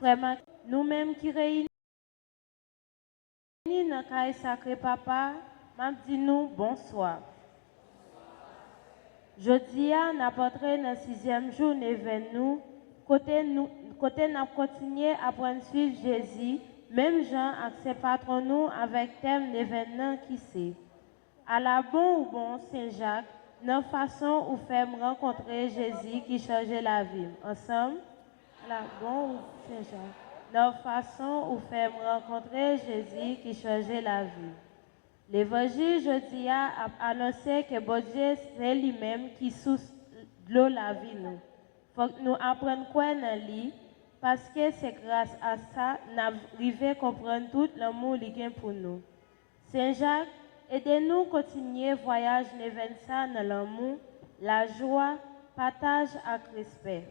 Vraiment, nous-mêmes qui réunis dans le cahier sacré papa, m'a dit nous bonsoir. Jeudi, nous avons entré dans le 6e jour de nous, côté nous continué à prendre suivre Jésus, même Jean accepte patron nous avec thème d'événement qui c'est. À la bon ou bon Saint-Jacques, notre façon où faire rencontrer Jésus qui changeait la vie. Ensemble, à la bon ou Saint-Jacques. Notre façon où faire rencontrer Jésus qui changeait la vie. L'évangile jeudi a annoncé que bon Dieu c'est lui-même qui sous l'eau la vie nous. Faut que nous apprenions quoi dans lui parce que c'est grâce à ça nous arrivons à comprendre tout l'amour qu'il a pour nous. Saint-Jacques, aidez-nous à continuer voyage ça dans l'amour, la joie, partage et respect.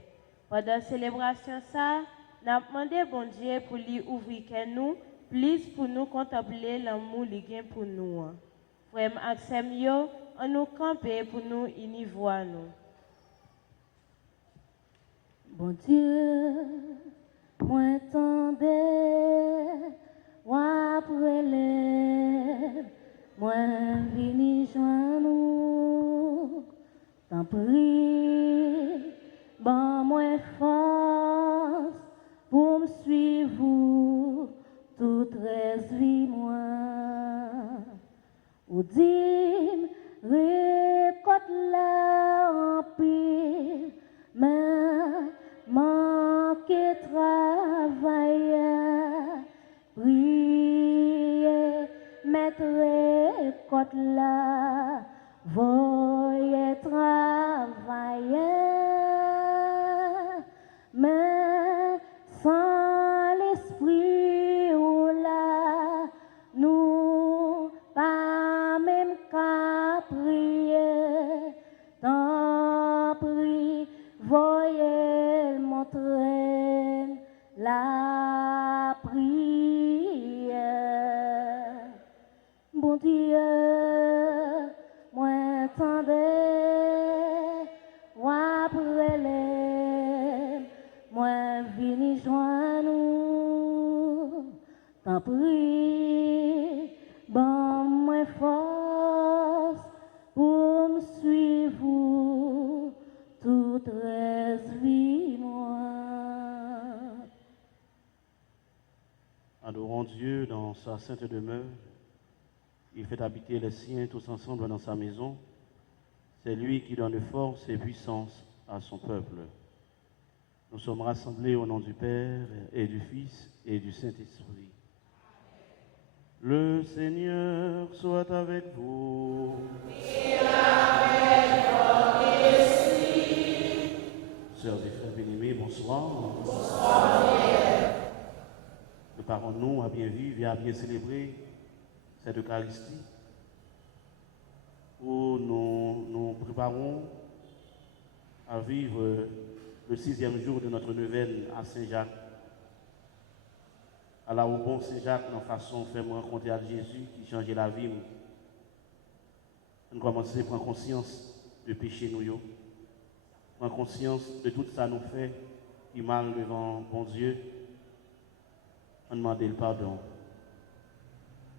Pendant la célébration ça, nous avons demandé bon Dieu pour lui ouvrir nous, plus pour nous contempler l'amour qu'il a pour nous. Frère Axem yo, on nous camper pour nous y voir nous. Bon Dieu, moi tendais, moi prélève, moi vini joindre nous, t'en prie, bon moi force pour me suivre toute vie moi. Ou dit, récolte la en pile, mais manque travail, prier, mettre récolte la, voyez travailler, mais sans l'esprit ou là, nous pas même qu'à prier, tant prie, voyez montrer la prière. Bon Dieu, moi tendais, moi prélève, moi vini joindre nous, tant prie, bon moi force pour me suivre toute vie moi. Adorons Dieu dans sa sainte demeure. Il fait habiter les siens tous ensemble dans sa maison. C'est lui qui donne force et puissance à son peuple. Nous sommes rassemblés au nom du Père et du Fils et du Saint-Esprit. Le Seigneur soit avec vous. Et avec votre esprit. Sœurs et frères bien-aimés, bonsoir. Bonsoir, Père. Préparons-nous à bien vivre et à bien célébrer cette Eucharistie où nous préparons à vivre le 6e jour de notre neuvaine à Saint-Jacques. À la au bon Saint-Jacques, nous façon faire rencontrer à Jésus qui changeait la vie. Nous commençons à prendre conscience de péché nous, prendre conscience de tout ça nous fait qui mal devant bon Dieu. On demande le pardon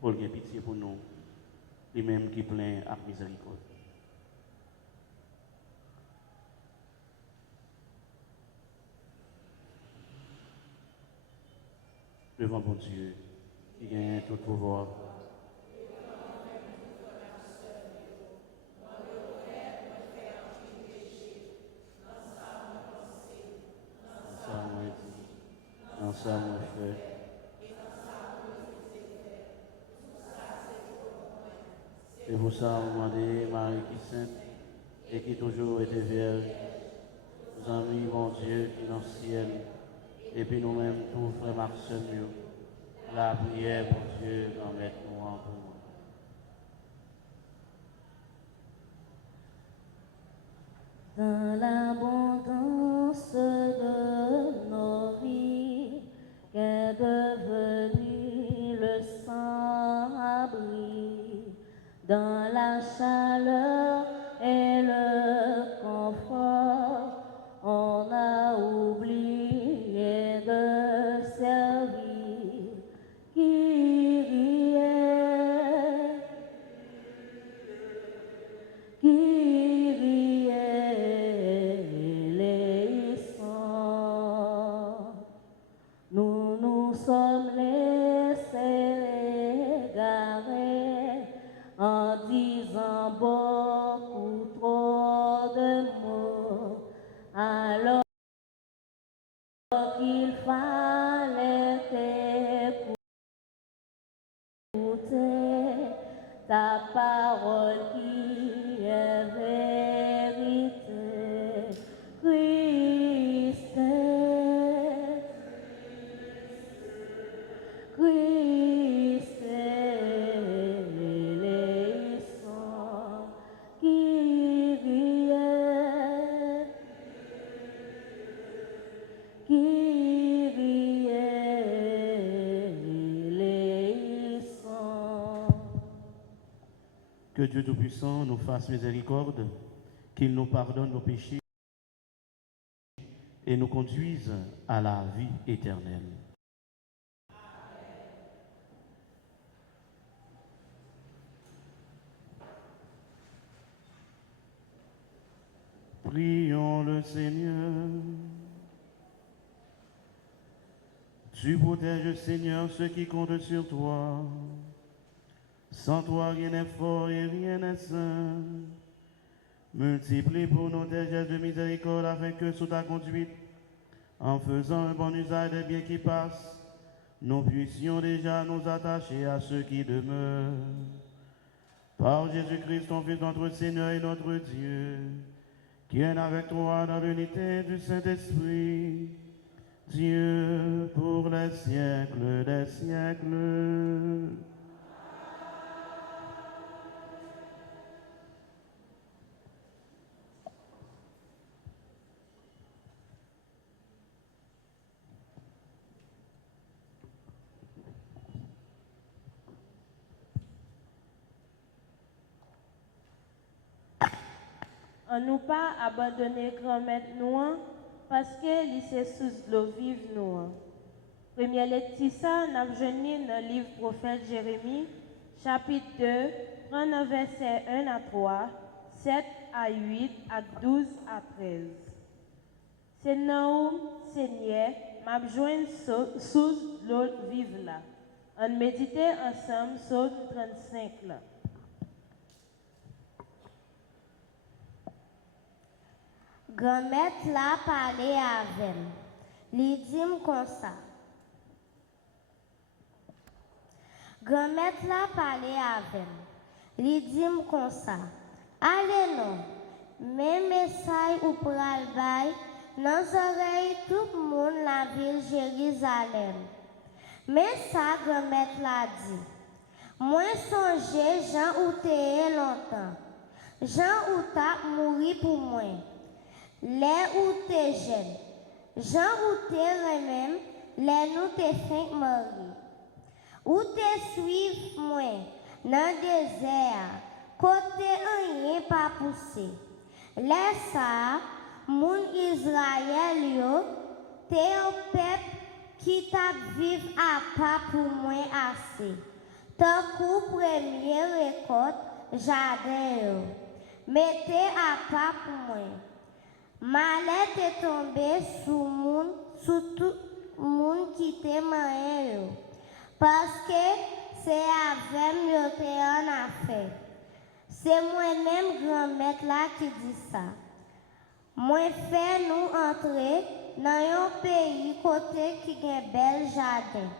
pour qu'il ait pitié pour nous, lui-même qui plein à miséricorde. Devant bon Dieu, qui gagne tout pouvoir. Dans ça, mon frère. C'est pour ça, on m'a demandé, Marie qui est sainte et qui toujours était vierge, nos amis, bon Dieu, qui est dans le ciel, et puis nous-mêmes, tous frères Marcel, la prière pour Dieu, d'en mettre nous en commun. Dans l'abondance de nos vies, qu'est devenu le sans-abri, dans la chaleur et le confort, on a oublié de servir. Kyrie, Kyrie eleison. Nous nous sommes laissés égarer en disant beaucoup trop de mots, alors qu'il fallait écouter ta parole qui est vérité. Christ, Christ eleison, Kyrie eleison. Que Dieu Tout-Puissant nous fasse miséricorde, qu'il nous pardonne nos péchés et nous conduise à la vie éternelle. Prions le Seigneur. Tu protèges, Seigneur, ceux qui comptent sur toi. Sans toi, rien n'est fort et rien n'est saint. Multiplie pour nous tes gestes de miséricorde afin que sous ta conduite, en faisant un bon usage des biens qui passent, nous puissions déjà nous attacher à ceux qui demeurent. Par Jésus-Christ, ton Fils, notre Seigneur et notre Dieu, qui est avec toi dans l'unité du Saint-Esprit, Dieu pour les siècles des siècles. On nous pas abandonner grand-mère nous parce que lycée sous l'eau vive nous. Première lecture, n'a jeuni dans le livre prophète Jérémie, chapitre 2, 39 versets 1 à 3, 7 à 8 à 12 à 13. C'est nous, Seigneur, m'a joint sous l'eau vive là. On médite ensemble sur 35 là. Grand-mère la parlé avec lui dit comme ça. Grand-mère la parlé avec lui dit comme ça. Allez non, mes messages ou pral bay dans oreilles tout le monde la ville Jérusalem. Mais ça grand-mère la dit. Moi songe Jean ou t'es longtemps. Jean ou t'a mouri pour moi. Les ou t'es jeune, Jean ou t'es même, les nous t'es fin mari. Ou t'es suivre moi, dans le désert, côté rien pas poussé. Les ça, mon Israël yo, t'es un peuple qui t'a vivre à pas pour moi assez. Tant qu'au premier récolte, jardin yo, mettez à pas pour moi. Malheur est tombé sous tout monde qui t'aime. Parce que c'est avec moi que en affaire. C'est moi-même grand-mère là qui dit ça. Moi fait nous entrer dans un pays côté qui a un bel jardin.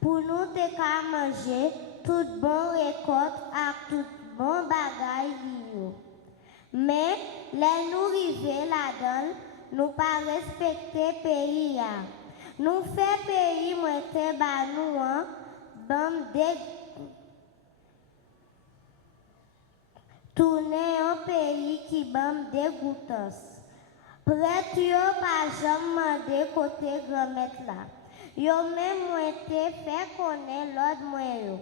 Pour nous te ka manger tout bon récolte avec tout bon bagay yo. Mais les nous river là-dedans, nous pas respecter pays ya. Nous fait pays moi te ba nous an bam de tourner un pays qui bam dégoûtance. Prête yo pas jamais de côté grand-mère là. Yo même moi te fait connaître l'autre moi yo.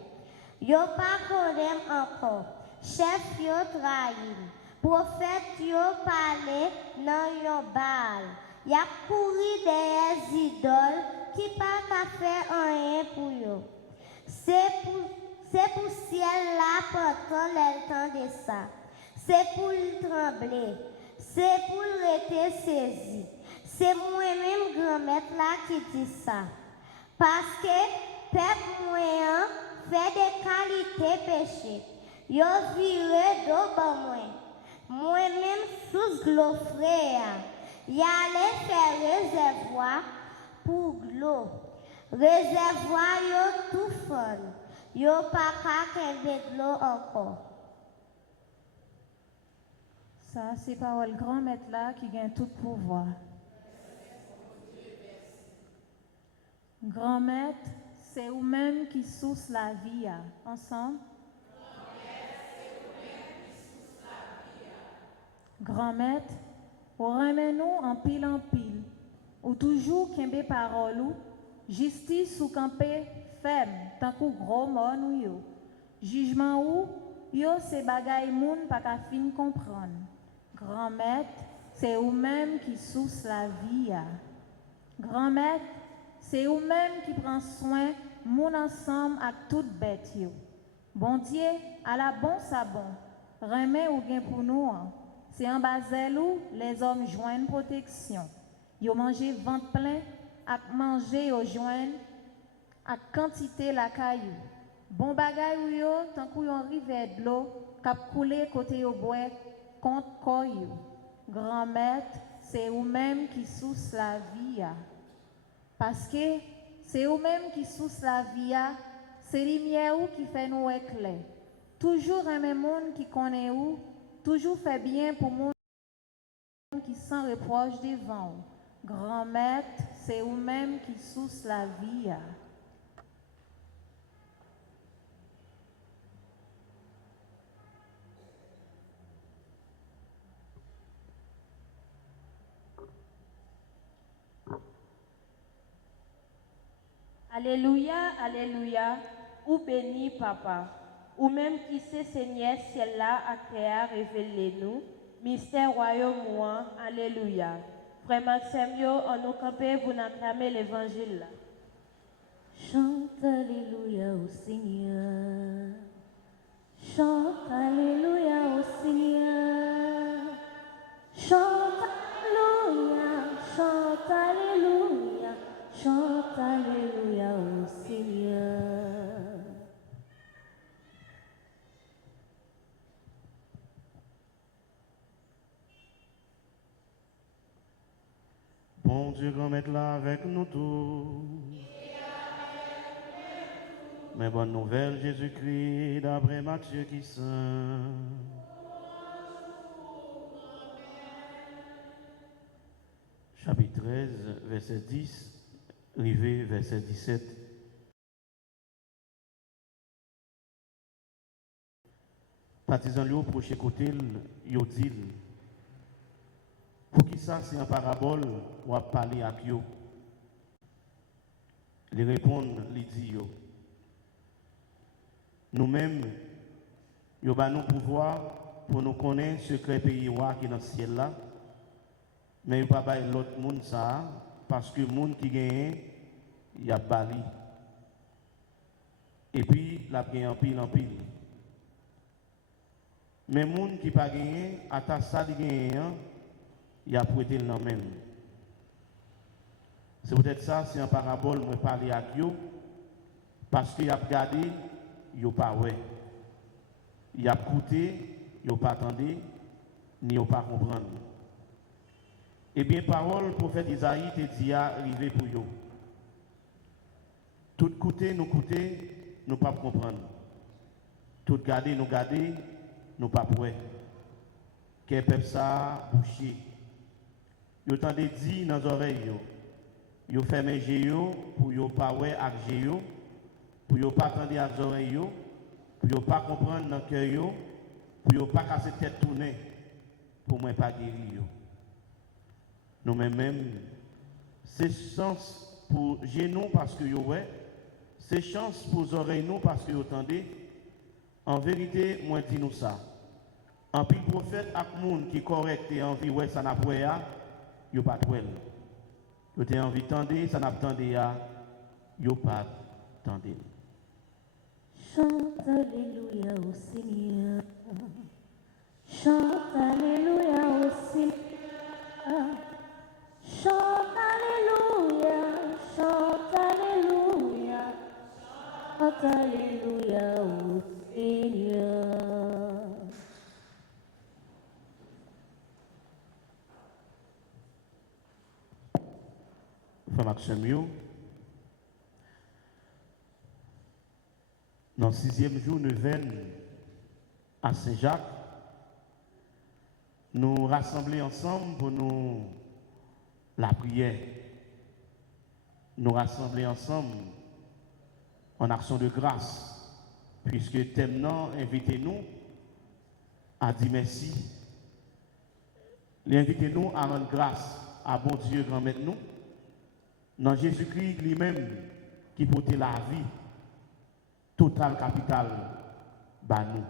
Yo pas connaît encore. Chef yo trahi. Prophète yo parlé dans yo bal. Y a couru des idoles qui pas qu'à faire rien pour yo. C'est pour ciel là pourtant le temps de ça. C'est pour le trembler. C'est pour rester saisi. C'est moi-même grand-mère là qui dit ça. Parce que peuple moyen fait des qualités péché. Yo viré d'eau ban moi. Moi-même sous l'eau frère. Y allait faire réservoir pour l'eau. Réservoir yo tout fun. Yo pas qu'à de l'eau encore. Ça, c'est parole grand maître là qui gagne tout pouvoir. Grand maître, c'est vous-même qui source la vie. Ensemble? Grand maître, vous remenez-nous en pile, ou toujours kembe parole ou, justice ou campé ferme, tant que gros mort nous yo. Jugement ou, yo c'est bagay moun pas ka fin comprendre. Grand maître, c'est vous-même qui source la vie. Grand maître, c'est vous-même qui prend soin moun ensemble avec toute bête yo. Bon Dieu, à la bon sabon, remet ou gain pour nous. C'est en basel où les hommes joignent protection. Yo manger ventre plein, ak manger yo joignent ak quantité la caillou. Bon bagay ou yo, tant kou yon rivière de l'eau, kap coule côté yo bois, contre koyo. Grand maître, c'est vous-même qui source la vie. Parce que c'est vous-même qui source la vie, c'est lumière ou qui fait nous éclair. Toujours un même monde qui connaît où, toujours fait bien pour monde qui s'en reproche devant. Grand maître, c'est vous-même qui source la vie. Alléluia, alléluia, ou béni papa, ou même qui sait Seigneur, ciel là à terre, révélez-nous, mystère royaume moi, alléluia. Frère Maxime, on nous campé pour acclamer l'évangile. Chante alléluia au Seigneur, chante alléluia au Seigneur, chante alléluia, chante alléluia, chante alléluia au Seigneur. Bon Dieu, grand maître là avec nous tous. Mais bonne nouvelle, Jésus-Christ, d'après Matthieu qui saint. Chapitre 13, verset 10, rivé verset 17. Partisan lui au prochain côté, il dit, pour qui ça c'est en parabole ou à parler à yo? Il répond, il dit yo. Nous-mêmes, nous avons nos pouvoir pour nous connaître ce secret pays qui est dans le ciel là. Mais nous ne pouvons pas l'autre monde ça, parce que le monde qui gagne, il y a bali. Et puis, il a gagné en pile. Mais le monde qui n'a pas gagné, à ta salle gagne, il a prêté le nom même. C'est peut-être ça, c'est en parabole, moi parler à Dieu, Parce qu'il a regardé, il n'a pas ouais. Il a écouté, il n'a pas entendu, ni il n'a pas comprendre. Eh bien, parole, prophète Isaïe te dit à arriver pour eux. Tout côté, nous pas comprendre. Tout garder, nous pas prêts. Qu'est peuple ça bouché. Yo tande dit dans les oreilles yo. Yo fermé géo pour yo pas ouais avec géo, pour yo pas attendre avec les oreilles yo, pour yo pas comprendre dans cœur yo, pour yo pas casser tête tourner, pour moi pas guérir yo. Nous même c'est chance pour genoux parce que yo ouais, c'est chance pour oreilles nous parce que yo tendez. En vérité, moi dis nous ça. En pile prophète ak moun qui correct et envie ouais ça n'a pas yo pas twel. Yo te envie tendre ça n'a tendre ya yo pas tendre. Chante alléluia au Seigneur. Chante alléluia au Seigneur. Chante alléluia, chante alléluia. Chante alléluia au Seigneur. Frère Maxime, dans le 6e jour, nous venons à Saint-Jacques, nous rassembler ensemble pour nous la prière. Nous rassembler ensemble en action de grâce, puisque Temnan invitez-nous à dire merci. Invitez-nous à rendre grâce à bon Dieu grand maître nous. Dans Jésus-Christ lui-même qui portait la vie totale capitale bah nous.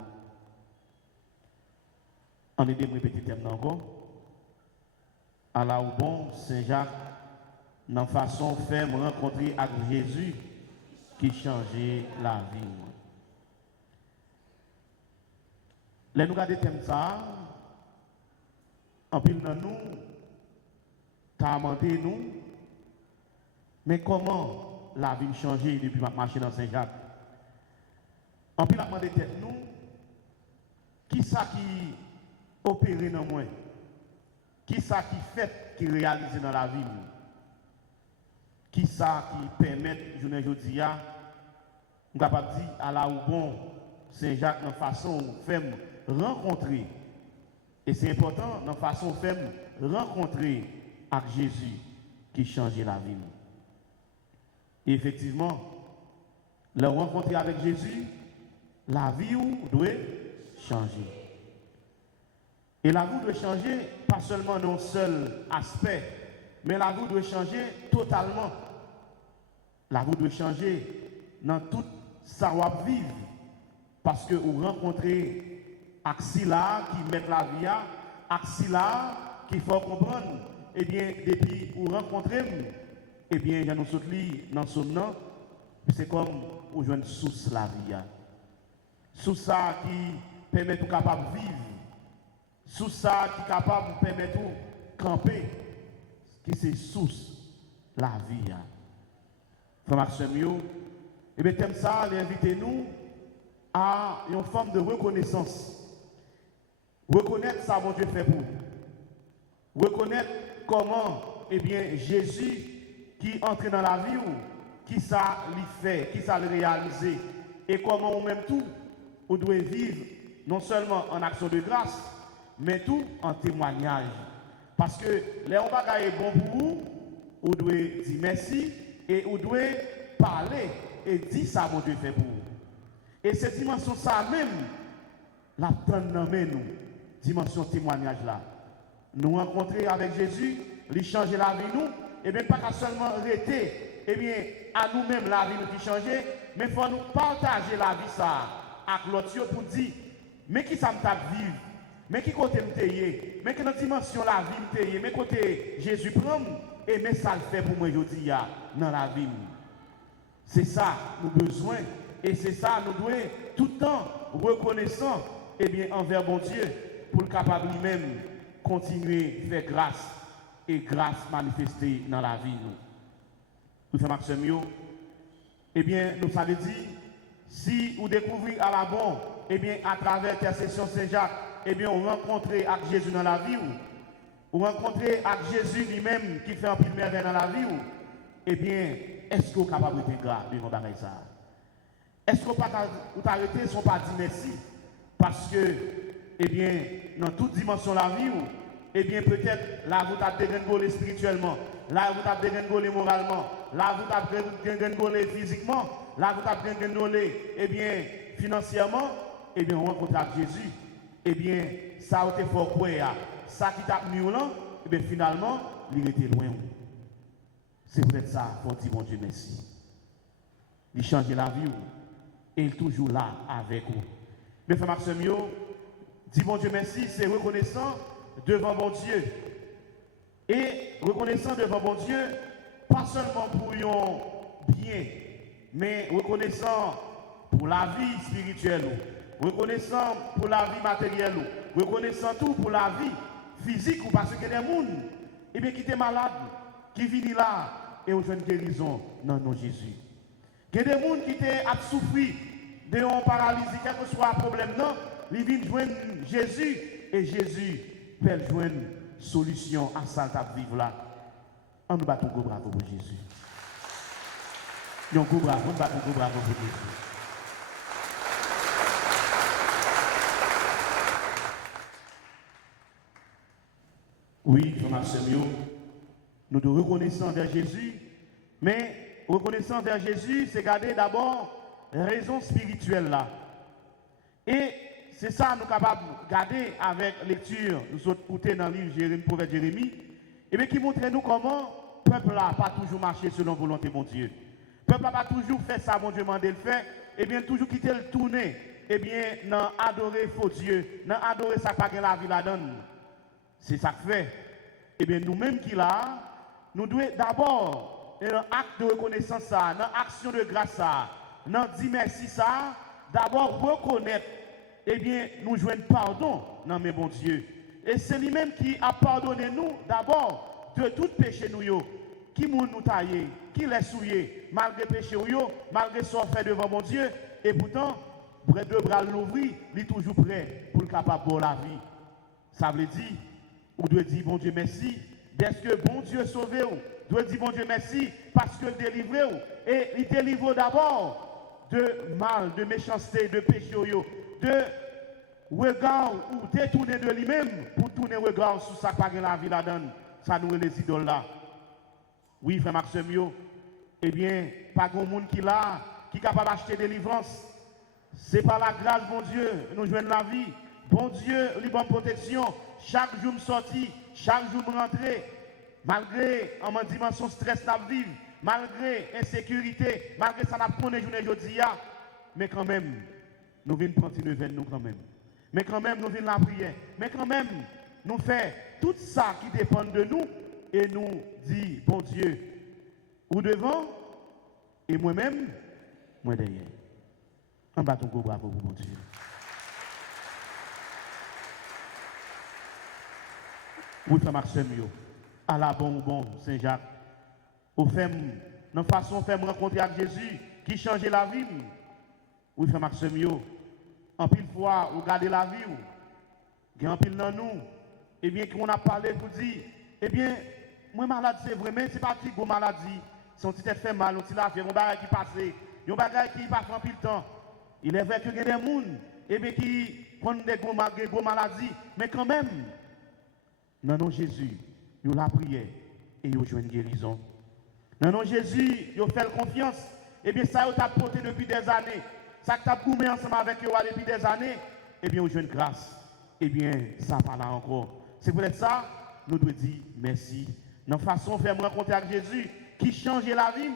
On est de répéter thème encore. À la ou bon Saint-Jacques dans façon ferme rencontrer avec Jésus qui changeait la vie. Là nous regardons thème ça. En pile dans nous, t'as demandé nous. Mais comment la vie a changé depuis ma marché dans Saint-Jacques? En plus, la demande tête nous, qui ça qui opère dans moi? Qui ça qui fait, qui réalise dans la vie? Qui ça qui permet, je ne dis pas, on ne peut pas dire à la ou bon Saint-Jacques de façon ferme rencontrer. Et c'est important, de façon ferme rencontrer avec Jésus qui changeait la vie. Et effectivement, le rencontrer avec Jésus, la vie doit changer. Et la vie doit changer pas seulement dans un seul aspect, mais la vie doit changer totalement. La vie doit changer dans tout ça va vivre. Parce que vous rencontrez Axila qui met la vie à Axila qui faut comprendre. Eh bien, depuis vous rencontrez, eh bien, il y a nous dans son nom, c'est comme où je une source la vie. Source ça qui permet tout capable de vivre. Source ça qui est capable de permettre tout camper. Qui c'est source la vie. Frère Maxime, eh bien, thème ça, invitez-nous à une forme de reconnaissance. Reconnaître ça, mon Dieu fait pour vous. Reconnaître comment, eh bien, Jésus qui entre dans la vie, qui ça lui fait, qui ça lui réaliser, et comment on même tout, on doit vivre non seulement en action de grâce, mais tout en témoignage. Parce que les on va gagner bon pour vous, on doit dire merci, et on doit parler et dire ça, mon Dieu fait pour vous. Et cette dimension, ça même, la donne dans nous, dimension témoignage là. Nous rencontrer avec Jésus, lui changer la vie nous, et bien pas seulement arrêter, et bien à nous-mêmes la vie nous qui changer, mais il faut nous partager la vie ça avec l'autre pour dire, mais qui ça me t'a vivre, mais qui côté nous t'ayez, mais que notre dimension la vie nous t'ayez, mais côté Jésus prend, et mais ça le fait pour moi aujourd'hui dans la vie. C'est ça nous besoin, et c'est ça nous devons tout le temps reconnaissant, et bien envers mon Dieu, pour le capable lui-même continuer à faire grâce et grâce manifestée dans la vie. Nous faisons Maxime, eh bien, nous ça veut dire, si vous découvrez à la bonne, eh bien, à travers l'intercession Saint-Jacques, eh bien, on rencontre avec Jésus dans la vie, ou rencontrer avec Jésus lui-même qui fait un peu de merveille dans la vie, eh bien, est-ce que vous êtes capable d'être grave devant ça? Est-ce que vous pouvez arrêter son pas dire merci? Parce que, eh bien, dans toute dimension de la vie, eh bien, peut-être là, vous avez dégringolé spirituellement, là, vous avez dégringolé moralement, là, vous avez dégringolé physiquement, là, vous avez dégringolé, eh bien, financièrement, eh bien, on rencontre avec Jésus. Eh bien, ça a été fort quoi, ça qui t'a mis là, eh bien, finalement, il était loin. C'est peut-être ça pour dire, mon Dieu, merci. Il change la vie, et il est toujours là avec vous. Mes frères et sœurs, dis bon Dieu merci, c'est reconnaissant devant bon Dieu. Et reconnaissant devant bon Dieu, pas seulement pour un bien, mais reconnaissant pour la vie spirituelle, reconnaissant pour la vie matérielle, reconnaissant tout pour la vie physique, parce qu'il y a des gens qui étaient malades, qui viennent là et ont une guérison dans le nom de Jésus. Il y a des gens qui étaient à souffrir de une paralysie, quel que soit le problème, non, ils viennent joindre Jésus et Jésus peut joindre une solution à ça de vivre là. On nous bat un gros bravo pour Jésus. Un gros bravo, on bat un gros bravo pour Jésus. Oui, frère Mio, nous devons reconnaissons envers Jésus, mais reconnaissant envers Jésus, c'est garder d'abord raison spirituelle là. Et c'est ça nous sommes capables de garder avec lecture, nous autres écouter dans le livre Jérémie, prophète Jérémie, et bien qui montre nous comment le peuple là pas toujours marché selon volonté de mon Dieu. Le peuple n'a pas toujours fait ça, mon Dieu m'a le fait, et bien toujours quitter le tourner, et bien non adorer faux Dieu, non adorer ça pas que la vie la donne. C'est ça que fait. Et bien nous-mêmes qui là, nous devons d'abord, dans l'acte de reconnaissance, ça, dans l'action de grâce, ça, dans dire merci, ça, d'abord reconnaître, eh bien, nous jouons pardon, non mais bon Dieu. Et c'est lui-même qui a pardonné nous d'abord de tout péché nous, qui nous taillé, qui l'a souillé, malgré péché malgré ce qu'on fait devant mon Dieu, et pourtant, deux bras l'ouvrir, il est toujours prêt pour le capable de la vie. Ça veut dire, on doit dire bon Dieu merci, parce que bon Dieu sauvé ou, doit dire bon Dieu merci, parce que délivré ou, et il délivre d'abord de mal, de méchanceté, de péché, de regard ou détourner de lui-même pour tourner regard sur ça par la vie la donne, ça nous les idoles là. Oui, frère Maxime, eh bien, pas grand monde qui là, qui est capable d'acheter délivrance. C'est par la grâce, bon Dieu, nous jouons la vie. Bon Dieu, lui bonne protection. Chaque jour me sorti, chaque jour me rentrer. Malgré en dimension stress à vivre, malgré insécurité, malgré ça n'a pas journée aujourd'hui, mais quand même, nous venons continuer vers nous quand même. Mais quand même, nous venons la prière. Mais quand même, nous faisons tout ça qui dépend de nous et nous dit, bon Dieu, ou devant et moi-même, moi derrière. Un bâton gros bravo pour mon Dieu. Oui, frère Maxime, à la bon Saint-Jacques, au fait, dans façon de me rencontrer avec Jésus qui changeait la vie. Oui, frère Maxime, en pile fois, vous regardez la vie, il y a un pile dans nous, et bien qu'on a parlé pour dire, eh bien, moi malade c'est vrai, mais c'est pas une grosse maladie, son petit fait mal, on a fait un bagage qui passe, un bagage qui passe en pile temps. Il est vrai que il y a des gens, eh bien, qui prennent des gros maladies, mais quand même, dans le nom de Jésus, ils ont la prière et ils ont joué une guérison. Dans le nom de Jésus, ils ont fait confiance. Eh bien, ça, ils ont porté depuis des années. Ça, ils ont goumé ensemble avec eux depuis des années. Eh bien, ils ont joué une grâce. Eh bien, ça parle encore. C'est peut-être ça, nous devons dire merci. Dans la façon de faire me rencontrer avec Jésus, qui change la vie.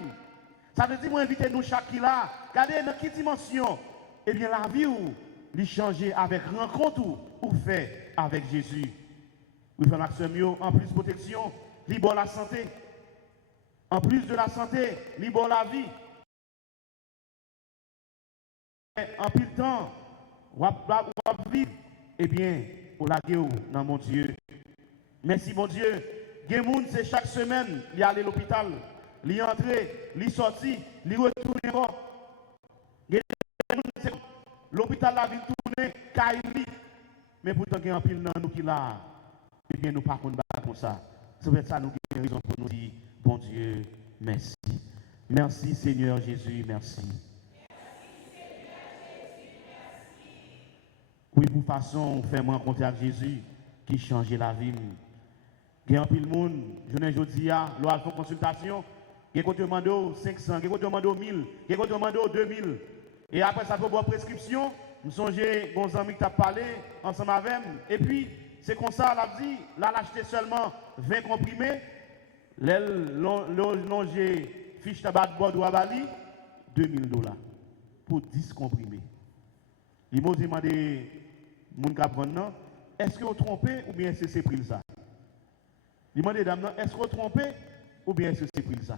Ça veut dire, moi, inviter nous chaque qui là. Regardez dans quelle dimension. Eh bien, la vie, il change avec rencontre ou fait avec Jésus. Oui, frère Maxime, en plus de protection, libre la santé. En plus de la santé, libre la vie. En plus de temps, on va vivre. Eh bien, on l'a dit dans mon Dieu. Merci, mon Dieu. Gen moun, c'est chaque semaine, il y a à l'hôpital. il est entré, il est sorti, il est retourné encore. L'hôpital la ville tourner, Kaili. Mais pourtant, il y a un pile dans nous qui là. Eh bien, nous ne pouvons pas comme ça. C'est peut-être ça nous qui avons raison pour nous dire, bon Dieu, merci. Merci Seigneur Jésus, merci. Oui, pour façon, faire rencontrer avec Jésus qui change la vie. Il y a un pile monde, je ne dis pas, l'on fait consultation, il y a qui demande 500, il y a qui demande 1000, il y a qui demande 2000. Et après ça, il faut avoir prescription. Nous songeons, bons amis qui t'a parlé ensemble avec moi. Et puis, c'est comme ça, elle a dit, là, l'acheter seulement 20 comprimés. L'on j'ai fiche tabac de Bordeaux à Bali, $2000 pour 10 comprimés. Il m'a demandé, mon capitaine, est-ce que vous trompez ou bien est-ce que c'est pris ça? Il m'a demandé, dame, est-ce que vous trompez ou bien est-ce que c'est pris ça?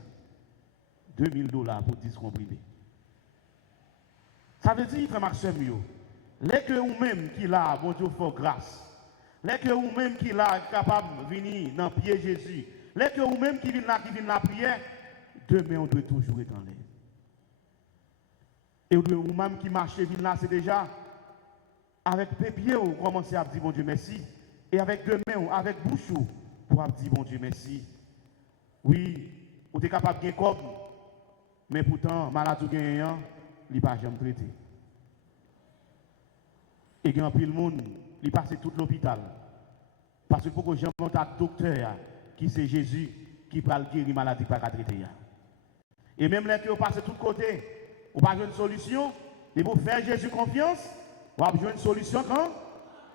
$2000 pour 10 comprimés. Ça veut dire, frère Maxime, les que vous-même qui là, bon Dieu, faut grâce. Les que vous-même qui là, capable de venir dans le pied Jésus. Les que vous-même qui viennent là, la prière, demain on doit toujours être en l'air. Et vous-même qui marchez, viennent là, c'est déjà avec pépier, vous commencez à dire bon Dieu merci. Et avec deux mains, avec bouche, pour dire bon Dieu merci. Oui, vous êtes capable de gagner comme, mais pourtant, malade ou gagnant, il n'est pas jamais traité. Et il y a un peu de monde, il passe tout l'hôpital. Parce que pour que j'ai un docteur qui c'est Jésus qui peut guérir maladie par la traiter. Et même là que vous passez de tous côtés, vous n'avez pas une solution, et vous faire Jésus confiance, vous avez besoin d'une solution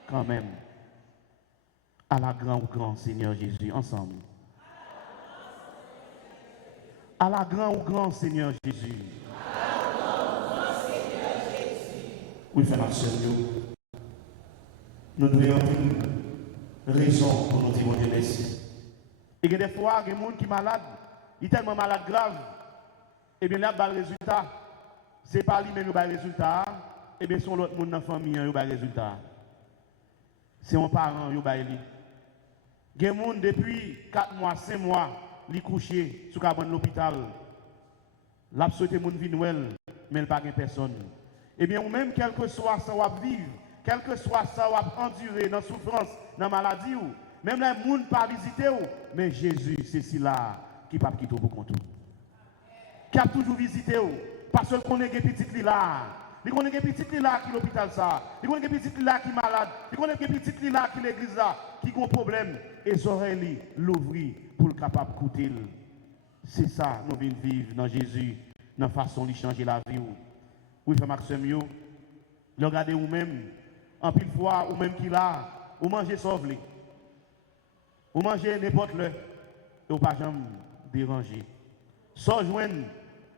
quand même. À la grand Seigneur Jésus, ensemble. À la grand Seigneur Jésus. Oui, frère Maxime, nous devons avoir une raison pour nous dire bon Dieu merci. Et des fois, il y a des gens qui sont malades, ils sont tellement malades grave, et bien là, le résultat, ce n'est pas lui-même qui a le résultat, et bien c'est l'autre monde dans la famille qui a le résultat. C'est un parent qui a le résultat. Il y a des gens depuis 4 mois, 5 mois, ils sont couchés sur l'hôpital. Ils ont souhaité que les gens viennent, mais il n'y a pas personne. Eh bien, ou même, quel que soit ça va vivre, quel que soit ça va endurer dans la souffrance, dans la maladie, même les gens ne pas visiter, mais Jésus, c'est celui-là qui ne peut pas quitter pour compte. Qui a toujours visité, parce qu'on connaît des petits là. Il connaît des petits là qui est l'hôpital ça. Il connaît des petits là qui est malade. Il connaît des petits là qui est l'église là, qui ont un problème. Et les oreilles l'ouvrir pour le capable d'écouter. C'est ça, nous venons vivre dans Jésus, dans la façon de changer la vie. Oui, frère Maxime, regardez vous-même, en pile fois, ou même qui là, vous mangez sauve-les. Vous mangez n'importe le, et vous ne pas jamais déranger. Sans joindre,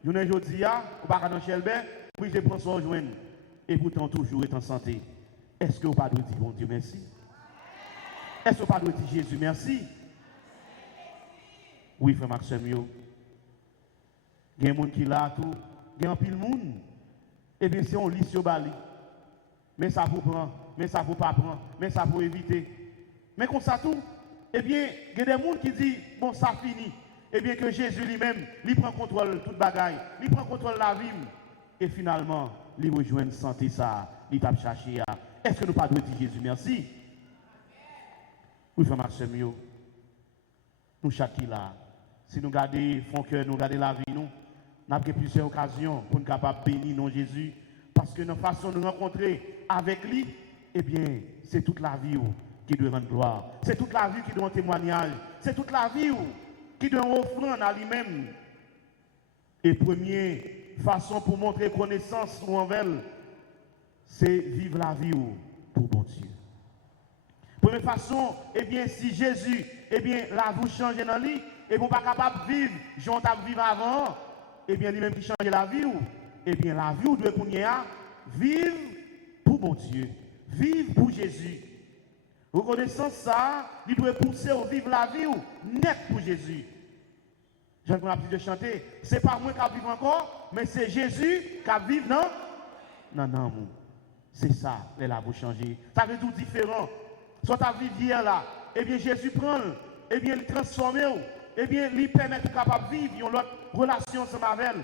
je ne dis pas, vous ne pas dans Chelbert, oui, je prends sans joindre, et pourtant toujours être en santé. Est-ce que vous ne pas dire bon Dieu merci? Est-ce que vous ne pas dire Jésus merci? Oui, frère Maxime, il y a des gens qui là, tout, il y a un pile de monde. Eh bien, si on lit sur Bali, mais ça pour prendre, mais ça pour pas prendre, mais ça pour éviter. Mais comme ça tout, eh bien, il y a des gens qui disent, bon, ça finit. Eh bien, que Jésus lui-même, il prend contrôle de toute bagaille, il prend contrôle de la vie. Et finalement, il rejoint une santé, ça, il tape chercher. Est-ce que nous pas dire Jésus merci? Oui, frère Maxime, nous chaque là, si nous gardons fond cœur, nous gardons la vie, nous avons plusieurs occasions pour nous capables de bénir non Jésus. Parce que notre façon de nous rencontrer avec lui, eh bien, c'est toute la vie qui doit rendre gloire. C'est toute la vie qui doit un témoignage. C'est toute la vie qui doit offrir à lui-même. Et première façon pour montrer connaissance ou envers, c'est vivre la vie pour bon Dieu. Première façon, eh bien, si Jésus, eh bien, la vous change dans lui, et vous n'êtes pas capable de vivre, j'en ai vivre avant, eh bien, lui-même qui change la vie, eh bien, la vie, vous devez vivre pour mon Dieu, vivre pour Jésus. Reconnaissance ça, il doit pousser à vivre la vie net pour Jésus. J'aime qu'on a pu chanter, c'est pas moi qui vivre encore, mais c'est Jésus qui vivre, non? Non, c'est ça, là, vous changez. Ça veut tout différent. Soit ta vie hier là, eh bien, Jésus prend, eh bien, il transforme, eh bien, lui permettre capable de vivre une autre relation ensemble avec elle.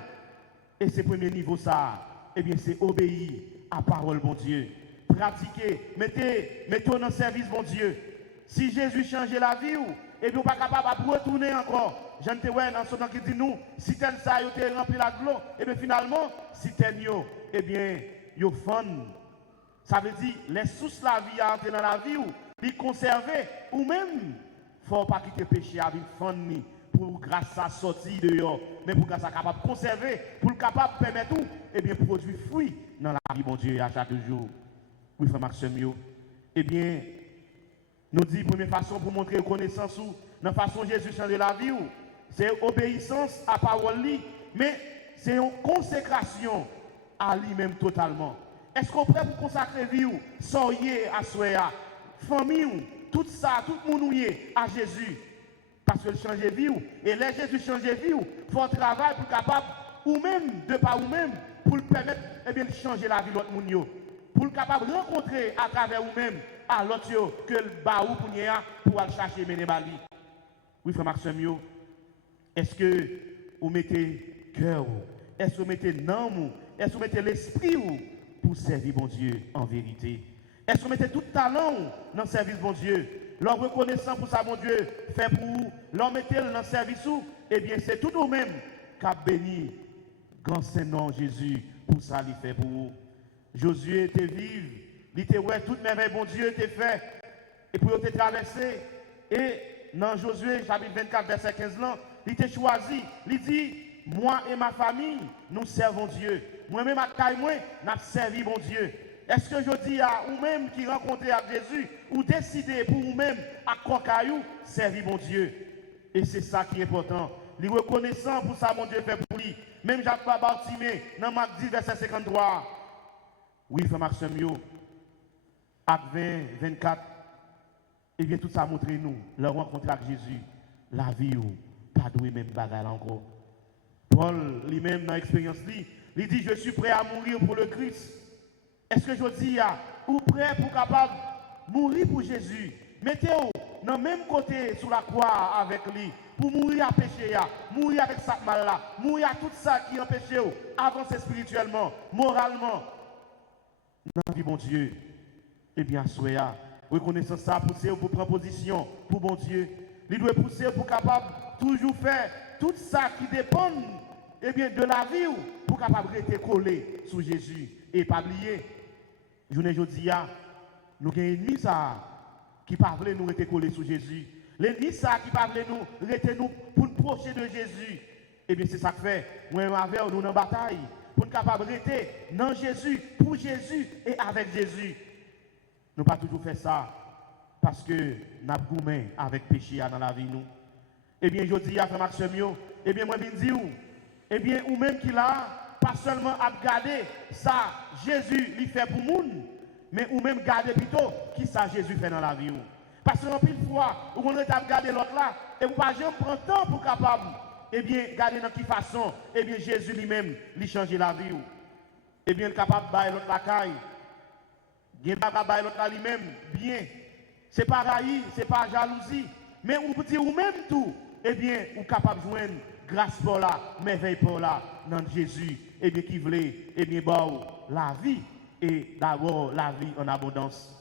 Et ce premier niveau, ça, eh bien, c'est obéir à la parole, bon Dieu. Pratiquer, mettez dans le service, bon Dieu. Si Jésus changeait la vie, et bien, on n'est pas capable de retourner encore. Je ne te vois dans ce temps qui dit nous, si tel ça, il a rempli la gloire, et bien finalement, si tel yo, eh bien, yo fun. Ça veut dire, les sources la vie à entrer dans la vie, ou les conserver, ou même, il ne faut pas quitter le péché avec fun, pour grâce à sortir dehors, mais pour grâce à capable de conserver, pour capable de permettre tout, eh bien, produire fruit dans la vie, mon Dieu, à chaque jour. Oui, frère Maxime, eh bien, nous dit première façon pour montrer reconnaissance ou dans la façon Jésus changer la vie, c'est obéissance à la parole, mais c'est une consécration à lui-même totalement. Est-ce qu'on est prêt pour consacrer vie ou soyez à soi, famille ou tout ça, tout le monde à Jésus? Parce que change vie ou, et là Jésus change vie ou, il faut travailler pour capable ou même de pas ou même pour le permettre de changer la vie de l'autre monde, pour le capable de rencontrer à travers vous-même à l'autre que le baou pour aller chercher mener bali. Oui, frère Maxime, est-ce que vous mettez cœur, est-ce que vous mettez l'âme, est-ce que vous mettez l'esprit pour servir bon Dieu en vérité? Est-ce que vous mettez tout talent dans le service bon Dieu? Leur reconnaissant pour ça, bon Dieu, fait pour vous, leur mettez dans le service où, eh bien, c'est tout nous-mêmes qui a béni, grand Saint-Nom Jésus, pour ça, il fait pour vous. Josué était vive, il était ouais, toute merveille, bon Dieu, était fait, et pour te traverser, et dans Josué, chapitre 24, verset 15, là, il était choisi, il dit, moi et ma famille, nous servons Dieu. Moi-même, à taille, moi, nous servi bon Dieu. Est-ce que je dis à vous-même qui rencontrez à Jésus, ou décidez pour vous-même à Cocaillou, servir mon Dieu? Et c'est ça qui est important. Les reconnaissants pour ça, mon Dieu fait pour lui. Même Jacques Bartimée, dans Marc 10, verset 53. Oui, frère Maxime, Acte 20, 24. Et bien tout ça montre nous, la rencontre avec Jésus, la vie, pas de même bagarre encore. Paul, lui-même, dans l'expérience, il dit, je suis prêt à mourir pour le Christ. Est-ce que je dis, ou prêt pour capable mourir pour Jésus? Mettez-vous dans le même côté sur la croix avec lui, pour mourir à péché, mourir avec ça mal-là, mourir à tout ça qui empêche, avancer spirituellement, moralement. Dans la vie, bon Dieu, eh bien, soyez reconnaissant ça, pousser pour prendre position pour bon Dieu. Il doit pousser pour capable toujours faire tout ça qui dépend eh bien, de la vie pour capable rester collé sur Jésus et pas oublier. Journée aujourd'hui, nous avons un ennemi qui parle nous rester collé sur Jésus. L'ennemi qui parle nous rester nous pour le procher de Jésus. Eh bien, c'est ça que fait. Moi avec nous dans la bataille pour être capable de rester dans Jésus, pour Jésus et avec Jésus. Nous pas toujours fait ça parce que nous avons gourmé avec péché dans la vie nous. Eh bien, je dis à frère Maxime, eh bien, moi je dis eh bien, ou même qu'il a pas seulement à regarder ça Jésus lui fait pour nous, mais ou même garder plutôt qui ça Jésus fait dans la vie. Parce qu'en pile fois, où on est à regarder l'autre là, et vous pas jamais prendre temps pour capable, eh bien, garder dans quelle façon, eh bien, Jésus lui-même lui changer la vie. Eh bien, capable de bailler l'autre la caille. Il n'est pas capable de l'autre là lui-même, bien. C'est pas raï, c'est pas jalousie, mais on peut dire ou même tout, eh bien, ou capable de joindre grâce pour là, merveille pour là, dans Jésus, eh bien, qui voulait, eh bien, bon, la vie, et d'abord la vie en abondance.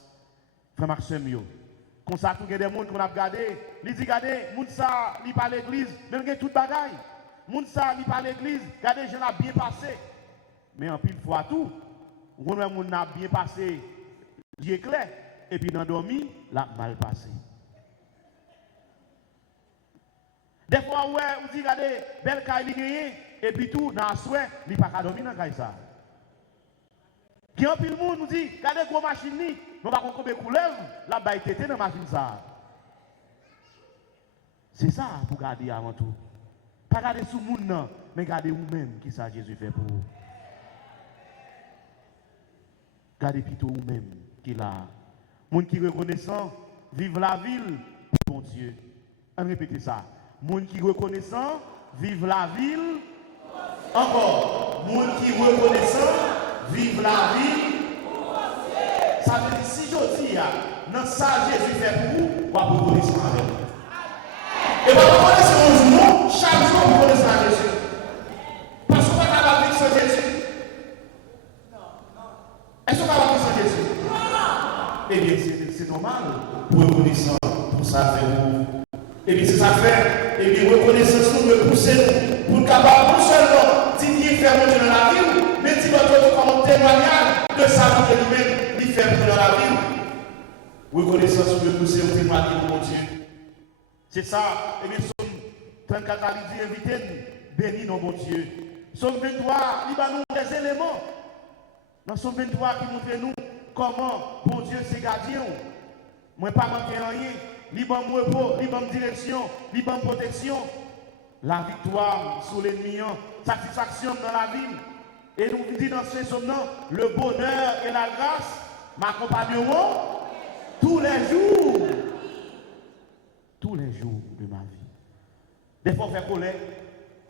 Frère Maxime, comme ça, tout le monde des gens qu'on a regardé, ils disent, regardez, moun ça, il parle l'église, mais il y a tout bagaille. Moun ça, il parle l'église, regardez, je l'ai bien passé. Mais en pile fois tout, on a bien passé, Dieu clair, et puis dans dormi, l'a mal passé. Des fois, ouais, on dit, regardez, belle caille li gagné, et puis tout, dans la souhait, il n'y a pas dormir dans la caille ça. Qui en pile monde nous dit, regardez gros machine ni, nous pas combien de couleurs, la baille tété dans la machine ça. C'est ça pour garder avant tout. Pas garder sous monde non, mais garder vous-même qui ça Jésus fait pour vous. Gardez plutôt vous-même qui là. Monde qui reconnaissant, vive la ville pour bon Dieu. On répète ça. Monde qui reconnaissant, vive la ville. Encore. Monde qui reconnaissant, vive la ville. Ça veut dire si je dis, dans ça Jésus fait pour vous, on va vous reconnaître avec vous. Et on va reconnaître Est-ce qu'on va voir ça Jésus? Eh bien, c'est normal pour reconnaissance pour ça faire vous. Eh bien, c'est ça faire. Eh bien, reconnaissance nous me pousser pour capable non seulement dignifier faire mon Dieu dans la vie, mais dire notre comme témoignage de ça que lui-même lui fait dans la vie. Reconnaissance me pousser pour témoigner pour mon Dieu. C'est ça. Eh bien, Somme 34 a dit invitez-nous, bénis nos bon Dieu. Somme 23, il va nous des éléments. Dans Somme 23 qui montre nous comment bon Dieu c'est gardien. Moi pas manquer rien. Libre repos, libre direction, libre protection. La victoire sur l'ennemi, satisfaction dans la vie. Et nous dit dans ce somme, le bonheur et la grâce m'accompagneront tous les jours. Tous les jours de ma vie. Des fois on fait colère,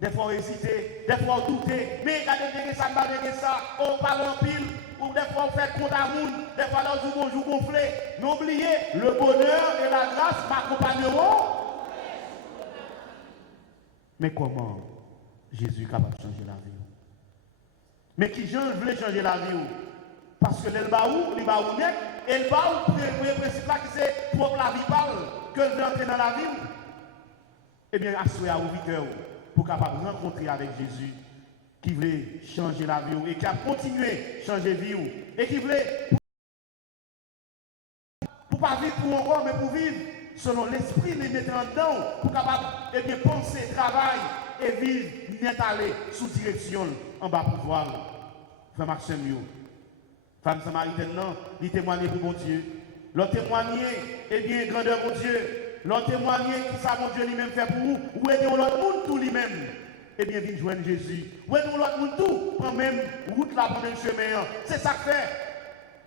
des fois on hésiter, des fois on douter. Mais regardez ça, on parle en pile. Ou des fois on fait compte à monde, des fois on joue gonflé. N'oubliez, le bonheur et la grâce m'accompagneront. Mais comment Jésus est capable de changer la vie? Mais qui Jean voulait changer la vie? Parce que l'elbaou, l'elbaou net, et le baou, le principe là qui c'est pour la vie parle, que veut entrer dans la vie. Eh bien, assurez à vos viteurs pour capable de rencontrer avec Jésus qui voulait changer la vie et qui a continué à changer la vie et qui voulait pour pas vivre pour encore mais pour vivre selon l'esprit les mettre en dedans pour capable et bien penser, travailler et vivre net aller sous direction en bas pouvoir. Frère Maxime, femme samaritaine, il témoignait pour mon Dieu. L'on témoignait, eh bien, grandeur mon Dieu. L'on témoignait qui ça mon Dieu lui-même fait pour vous. Ou aidez l'autre monde tout lui-même. Eh bien, viens joindre Jésus. Ou aidez l'autre monde tout. Prends même route là pour le chemin. C'est ça que fait.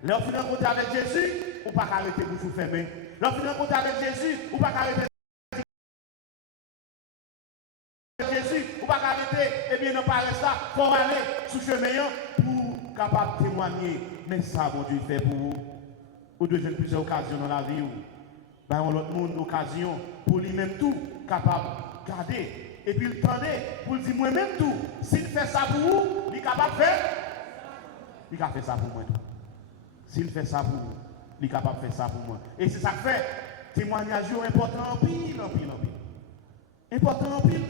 Lorsque vous rencontrez avec Jésus, ou pas arrêter pour vous fermer. Lorsque vous rencontrez avec Jésus, ou pas arrêter. Jésus, ou pas arrêter. Eh bien, ne pas rester là. Il faut aller sous chemin pour capable de témoigner. Mais ça, mon Dieu, fait pour vous. Ou de jeunes plusieurs occasions dans la vie. Ben, on l'autre monde occasion pour lui-même tout capable de garder. Et puis il tendait pour dire moi-même tout. S'il fait ça pour vous, il est capable de faire. Il a fait ça pour moi. S'il fait ça pour vous, il est capable de faire ça pour moi. Et c'est ça que fait. Témoignage important en pile, en pile, en pile. Important en pile.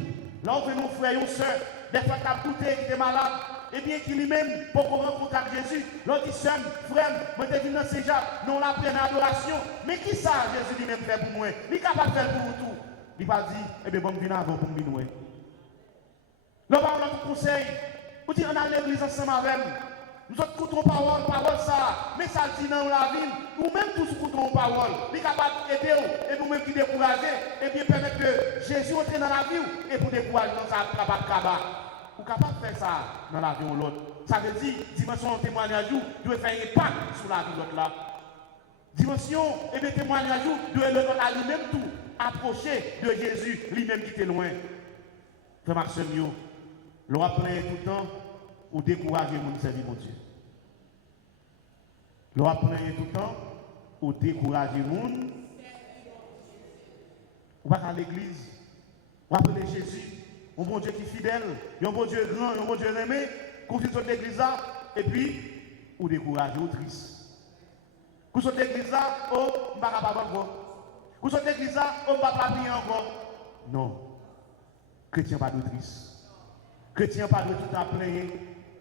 Là, on fait nos frères et nos soeurs, des fois qui ont douté, qui étaient malades. Eh bien, qui lui-même, pour qu'on rencontre avec Jésus, l'autre dit, frère, moi, je suis dans ces gens, nous, la pleine adoration. Mais qui ça, Jésus lui-même fait pour moi? Il est capable de faire pour vous tout. Il va dire, eh bien, bon, viens avant pour me venir. Là, on va vous conseil. Vous dites, on a l'église ensemble avec nous. Nous autres écoutons parole ça. Mais ça dit dans la ville, ou même tous écoutons parole. Il est capable d'aider vous, et vous-même qui découragez, et bien permettre que Jésus entre dans la vie, et pour décourager dans sa capable de vous capable de faire ça dans la vie de l'autre. Ça veut dire, dimension témoignage, doit faire un impact sur la vie de l'autre là. Dimension, et bien témoignage, doit le donner à lui-même tout, approcher de Jésus, lui-même qui était loin. Frère Maxime, l'on apprend tout le temps, ou décourager mon service, mon Dieu. L'on apprend tout le temps, ou décourager mon. On va à l'église, on appeler Jésus. Un bon Dieu qui est fidèle, un bon Dieu grand, un bon Dieu aimé, conduit sur l'église là, et puis, ou découragé, ou triste. Vous sur l'église là, oh, on ne va pas encore. Vous sur l'église là, on ne va pas prier encore. Non. Chrétien pas de triste. Chrétien pas de tout à plaindre.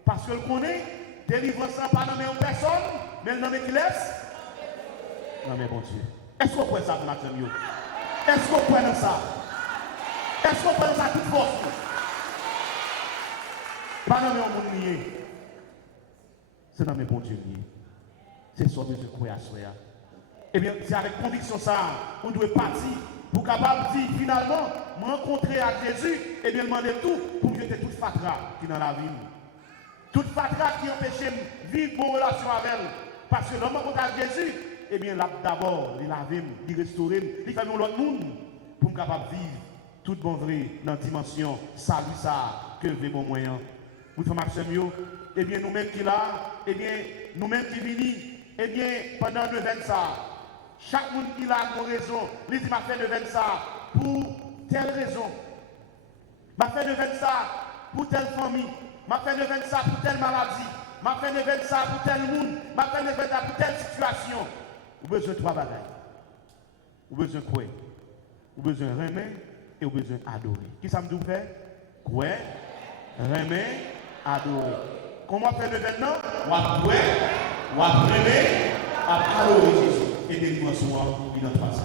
Parce que le connaît, délivrance pas dans une personne, mais dans qui laisse. Non mais bon Dieu. Est-ce qu'on peut ça pour la famille? Est-ce qu'on peut ça? Est-ce qu'on peut ça toute force? Pas dans mon monde lié. C'est dans mes bons dieux liés. C'est ça que je crois à soi. Eh bien, c'est avec conviction ça, on doit partir pour capable de dire finalement, me rencontrer avec Jésus, et bien demander tout pour jeter toute fatra qui est dans la vie. Toute fatra qui empêche de vivre bonne relation avec elle. Parce que l'homme rencontre avec Jésus, eh bien d'abord, il lave, il restaure, il fait l'autre monde pour me capable de vivre tout bon vrai dans la dimension salut ça que veut mon moyen. Vous faites Maxime, eh bien nous-mêmes qui là, eh bien nous-mêmes qui venons, eh bien pendant le 20 ça, chaque monde qui a une raison, il dit m'a fait le 20 ça pour telle raison. M'a fait le 20 ça pour telle famille, m'a fait le 20 ça pour telle maladie. m'a fait un événement ça pour tel monde, m'a fait un événement ça pour telle situation. Vous avez besoin de trois bagages. Vous avez besoin de quoi? Vous avez besoin de remettre et vous avez besoin d'adorer. Qui ça me dit faire? Quoi? Remettre, adorer. Comment faire l'événement? On va quoi? On va remettre, adorer Jésus. Et délivrer soir, il notre passage.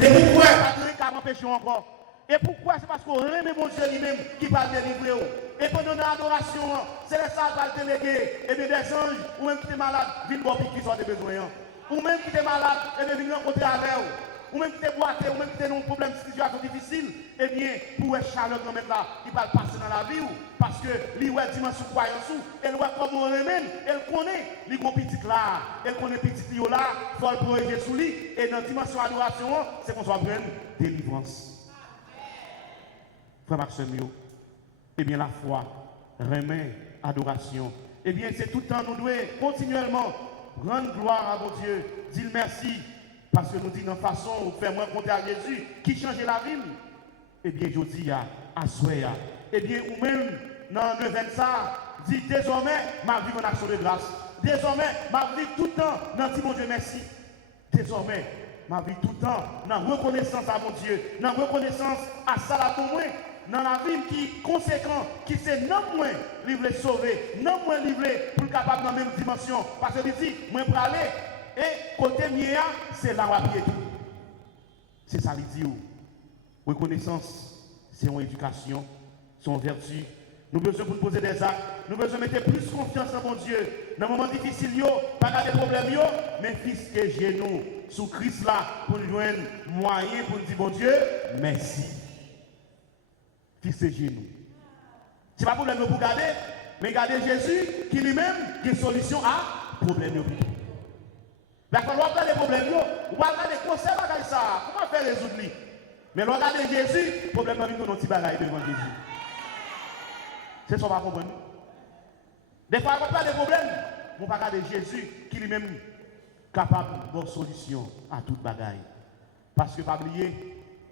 Et pourquoi adorer car empêchons encore? Et pourquoi? C'est parce qu'on remet mon Dieu lui-même qui va délivrer. Et pendant l'adoration, c'est le ça qui va le déléguer. Et bien des anges, ou même qui est malade, viennent voir qui sont des besoins. Ou même qui est malade, et bien viennent rencontrer avec eux. Ou même qui est boité, ou même qui est dans un problème, une situation difficile. Eh bien, pour être chaleur grand là, il va passer dans la vie. Parce que lui, il a une dimension croyance. Elle voit comment on remène, elle connaît. Il y a petit là, elle connaît petit là, il faut le projeter sous lui. Et dans la dimension adoration, c'est qu'on soit prenne délivrance. Frère Maxime, eh bien la foi, remet, adoration. Eh bien c'est tout le temps, nous devons continuellement rendre gloire à mon Dieu, dire merci, parce que nous disons de façon où faire moins compter à Jésus, qui change la vie. Eh bien je dis à Soya, eh bien ou même dans le 20 ça, dit désormais ma vie en action de grâce. Désormais ma vie tout le temps, dans dit mon Dieu merci. Désormais ma vie tout le temps, dans reconnaissance à mon Dieu, dans reconnaissance à ça là pour moi. Dans la vie qui est conséquent, qui c'est non moins livré sauver, non moins livré pour le capable dans la même dimension. Parce que dit, moi pour aller, et côté mien, c'est là où appuyer tout. C'est ça qu'il dit. Reconnaissance, c'est une éducation, c'est une vertu. Nous avons besoin de poser des actes, nous avons besoin de mettre plus confiance en mon Dieu. Dans les moments difficiles, pas de problèmes, mais fils et genoux sous Christ là pour nous joindre moyen pour nous dire bon Dieu, merci. Fixez genoux. Ce n'est pas problème pour garder, mais garder Jésus qui lui-même a une solution à problème. D'accord, on va regarder les problèmes, on va regarder les conseils, ça. Comment faire résoudre lui? Mais on regarde Jésus, le problème va venir dans notre petit bagaille devant Jésus. C'est ça qu'on va comprendre. Des fois, on regarde les problèmes, on va regarder Jésus qui lui-même est capable de solution à toute bagaille. Parce que, pas oublier,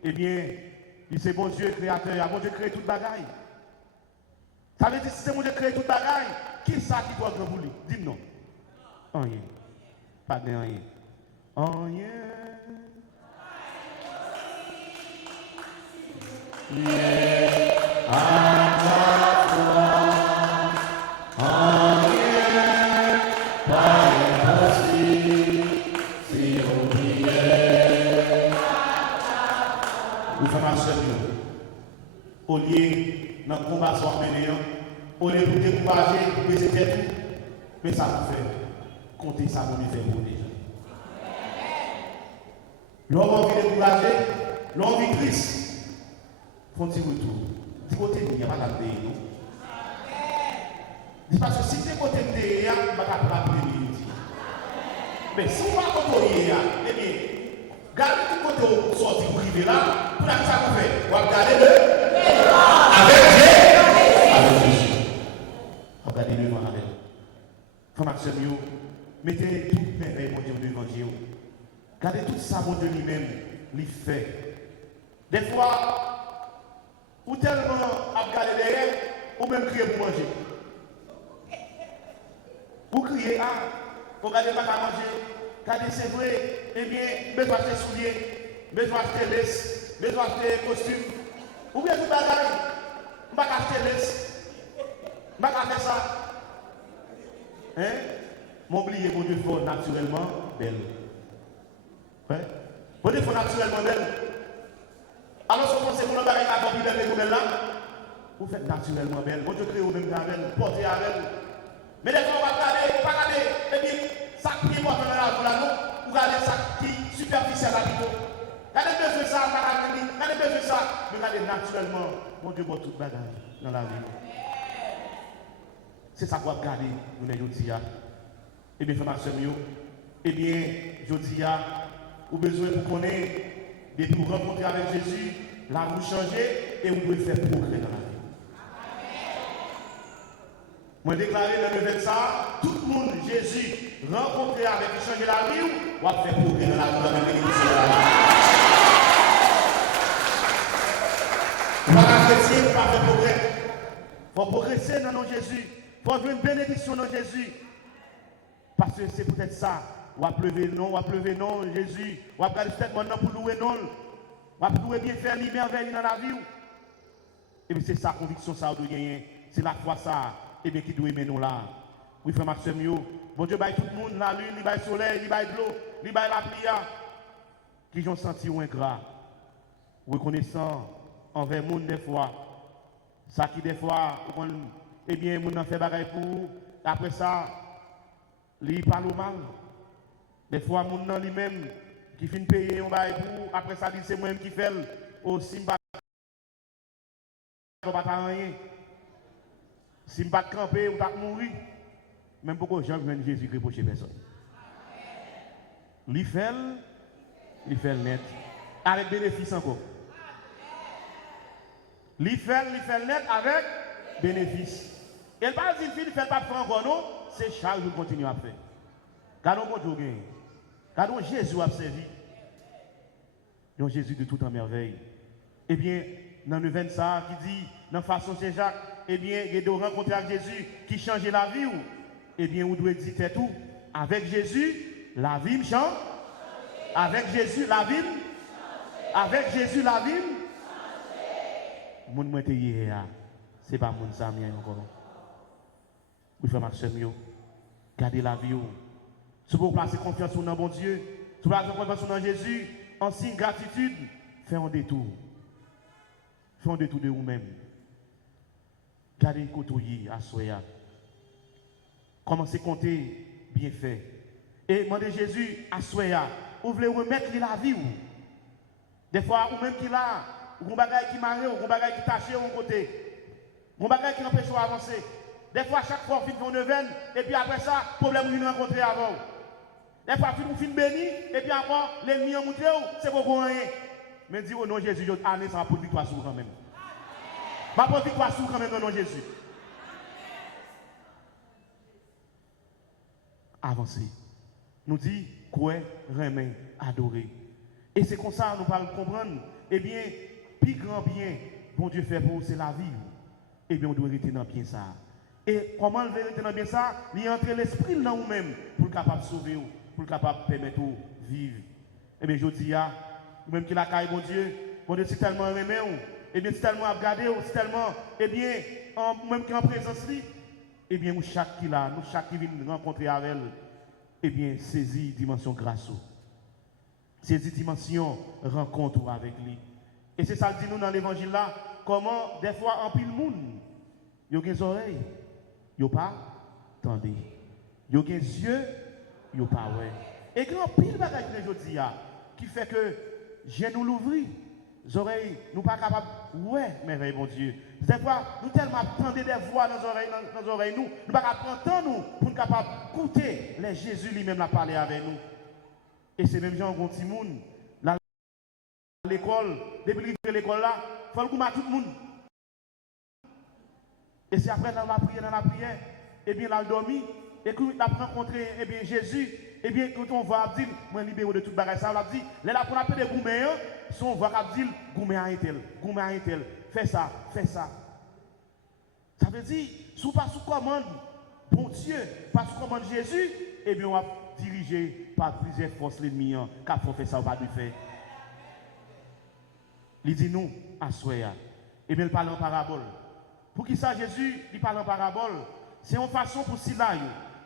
eh bien, il c'est bon Dieu créateur, il y a bon Dieu créé toute bagaille. Ça veut dire si c'est bon Dieu créé toute bagaille, qui ça qui doit grand pour lui? Dis-moi non. Rien. Pas de rien. Rien. Rien. À toi. Rien. Pas impossible. Si on priait. Vous faites ma soeur. Au lieu dans le combat soit mené, au lieu de décourager, pour baisser tête, mais ça vous fait compter ça pour nous faire pour déjà. L'homme envie de décourager, l'homme envie Christ, font-ils retour. Du côté de il n'y a pas de non? Dis parce que si tu es côté de il n'y a pas de après-midi. Mais si on va côté eh bien, gardez tout côté où sortir privé là, pour que ça vous fait. On va garder le avec Dieu. Avec Jésus. On va garder le devant avec. Frère Maxime, mettez tout merveille, mon Dieu, devant Dieu. Gardez tout ça, mon Dieu lui-même, lui fait. Des fois, ou tellement à regarder derrière, ou même crier pour manger. Vous criez, vous regardez pas à manger. Regardez, c'est vrai, eh bien, besoin de souliers, besoin de laisse, besoin de costume. Ou bien tout bagaille, je ne vais pas acheter laisse, je ne vais pas faire ça. Hein? M'oublier, mon Dieu, faut naturellement belle. Ouais? Mon Dieu, faut naturellement belle. Alors, si vous pensez que vous n'avez pas compris belle belle là, vous faites naturellement belle. Mon Dieu, créez vous-même belle, portez à elle. Mais des fois, on va regarder, pas regarder, et bien, ça qui est important dans la vie, ou regarder ça qui est superficiel à l'habitude. Regardez besoin de ça, regardez besoin de ça, mais regardez naturellement, mon Dieu, pour toute bagaille dans la vie. C'est ça qu'on va regarder, nous les dis. Eh bien, frère Maxime, eh bien, je dis, vous avez besoin de connaître, de vous rencontrer avec Jésus, là vous changez et vous pouvez faire progrès dans la vie. Moi, déclaré dans le 25, tout le monde, Jésus, rencontré avec changer la vie, ou va faire progrès dans la vie. Pas chrétien, pas faire progrès. Il faut progresser dans le nom de Jésus. Il faut avoir une bénédiction dans Jésus. Parce que c'est peut-être ça. On va pleuver non, Jésus. On va garder peut-être maintenant pour louer non. On va louer bien faire les merveilles dans la vie. Et bien c'est ça, conviction, ça, doit gagner. C'est la foi, ça, et bien qui doit aimer nous là. Oui, frère Maxime, bon Dieu, baille tout le monde, la lune, il baille le soleil, il baille de l'eau, il baille la pluie. Qui ont senti ou ingrat, reconnaissant envers le monde des fois. Ça qui des fois, eh bien, le monde en fait bagaille pour, après ça, il parle mal. Des fois, le monde lui-même qui finit de payer un bail pour, après ça, c'est moi-même qui fait aussi, je ne vais pas rien. Si je ne vais pas camper ou pas mourir, même pourquoi Jean vient de Jésus reprocher personne. Il fait le net. Avec bénéfice encore. Il fait le net avec bénéfice. Et le pas dire qu'il fait pas de encore non, c'est Charles qui continue à faire. Gardons mon Dieu. Gardons Jésus a servi. Donc Jésus de tout en merveille. Eh bien, dans le 25 qui dit, dans façon Saint-Jacques, eh bien, il y a de rencontrer avec Jésus qui change la vie. Eh bien, vous devez dire tout. Avec Jésus, la vie me change. Avec Jésus, la vie. Avec Jésus, la vie. Mon moi te hier, c'est pas mon ami encore. Oui, frère Maxime, gardez la vie. Si vous placez confiance dans bon Dieu, si vous placez confiance dans Jésus, en signe gratitude, faites un détour. Faites un détour de vous-même. Gardez côtoyer à Soya. Commencez à compter bien fait. Et demandez Jésus à Soya, vous voulez remettre la vie. Des fois, ou même qu'il a, ou un bagage qui marre, ou un bagage qui taché au côté, ou un bagage qui empêche d'avancer. Des fois, chaque fois, on fait une veine, et puis après ça, problème nous rencontrer avant. Des fois, on fait béni, et puis encore, l'ennemi a monté, c'est pour rien. Mais dis au nom de Jésus, année, ça va pour victoire sur quand même. Va pour victoire sur quand même au nom de Jésus. Avancer. Nous dit, quoi, remet, adorer. Et c'est comme ça, nous parlons comprendre. Eh bien, plus grand bien, bon Dieu fait pour vous, c'est la vie. Eh bien, on doit rester dans bien ça. Et comment le rester dans bien ça? Il y a entre l'esprit dans nous-mêmes pour le capable de sauver, pour le capable de permettre de vivre. Eh bien, je dis, même qu'il a caillé, bon Dieu, c'est tellement aimé, eh bien, c'est tellement à regarder, c'est tellement, eh bien, même qu'il en présence, eh bien, nous chaque qui là, nous chaque qui vient rencontrer avec elle, eh bien, saisit dimension grâce. Saisit dimension rencontre avec lui. Et c'est ça que dit nous dans l'évangile là, comment des fois en pile monde, il y a des oreilles, il n'y a pas tendez. Il y a des yeux, il n'y a pas ouais. Et grand pile bagage aujourd'hui qui fait que j'ai nous l'ouvrir, les oreilles, nous pas capables ouais, merveille mon Dieu. Des fois, nous tellement attendons des voix dans nos oreilles, nous ne pas entendre nous pour nous capables d'écouter les Jésus lui-même l'a parlé avec nous. Et c'est même gens qui ont dit, l'école, depuis l'école là, il faut le goûter à tout le monde. Et c'est après dans la prière, et bien là, dormi, et quand on a rencontré eh bien, Jésus, et bien quand on va dire, moi libéré de toute bagage, ça, on a dit, là pour appeler des gourmets, si on va dire, gourmet à un tel, fais ça. Ça veut dire, si on pas sous commande, bon Dieu, pas sous commande Jésus, et bien on va dirigé par plusieurs forces l'ennemi, car il faut faire ça, on va le faire. Il dit nous, à Soya. Et bien il parle en parabole. Pour qui ça, Jésus, il parle en parabole, c'est une façon pour cela,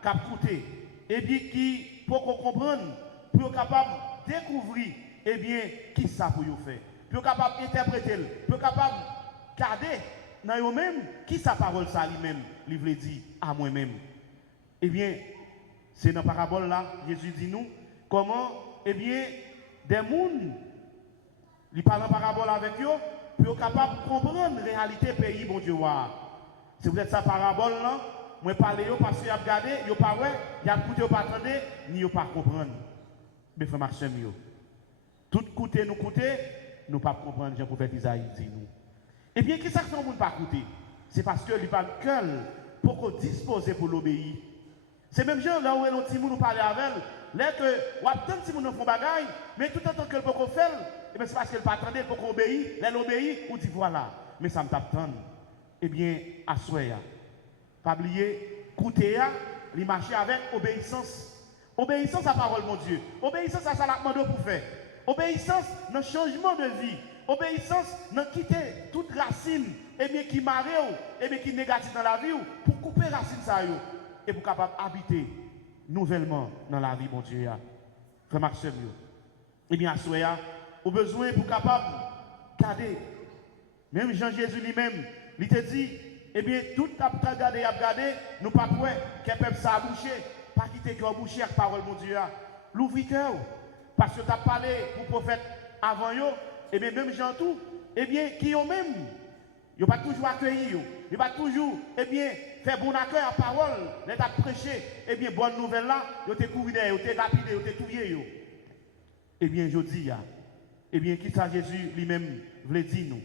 cap coûter, et bien qui, pour qu'on comprenne, pour être capable de découvrir, et bien, qui ça pour vous faire. Pour être capable d'interpréter, pour être capable de garder dans vous-même, qui sa parole ça lui-même, il veut dire à moi-même. Eh bien, c'est dans la parabole là, Jésus dit nous, comment, eh bien, des mondes, il parle en parabole avec eux, pour être capable de comprendre la réalité du pays, bon Dieu. C'est peut-être sa parabole là, moi parler parce qu'il a regardé, il n'a pas ouais, il a écouté, il n'a pas entendu, ni il n'a pas comprendre. Mais frère Maxime, tout coûter, nous pas comprendre, Jean-Prophète Isaïe dit nous. Eh bien, qui ça fait on ne pas écouter? C'est parce que il parle cœur pour qu'on dispose pour l'obéir. C'est même genre là où l'autre Timon nous parle avec elle, là que ou attend Timon nous font bagaille, mais tout en tant que le peut faire, et bien c'est parce qu'elle pas attendre pour qu'on obéit, là l'obéit ou dit voilà. mais ça me t'attend. Eh bien, à souhait, pas oublier, écouter, les marcher avec obéissance. Obéissance à la parole, mon Dieu. Obéissance à ça la demande pour faire. Obéissance dans le changement de vie. Obéissance dans quitter toute racine et bien qui marre et bien qui est négatif dans la vie pour couper racine ça et pour capable habiter nouvellement dans la vie, mon Dieu. Frère Maxime, eh bien, à Soya, au besoin pour capable garder. Même Jean-Jésus lui-même, il te dit, eh bien, tout a gardé, nous pas prêts, qu'un peuple ça a bouché, pas quitter cœur bouché avec parole, mon Dieu. L'ouvrir cœur, parce que tu as parlé pour prophète avant eux, eh bien, même Jean tout, eh bien, qui ont même, ils n'ont pas toujours accueilli, ils n'ont pas toujours, eh bien, fait bon accueil à parole, les a prêché, eh bien, bonne nouvelle là, ils ont couru derrière, ils ont rapide, ils ont tout vieux. Eh bien, je dis, eh bien, qui ça Jésus lui-même voulait dire nous?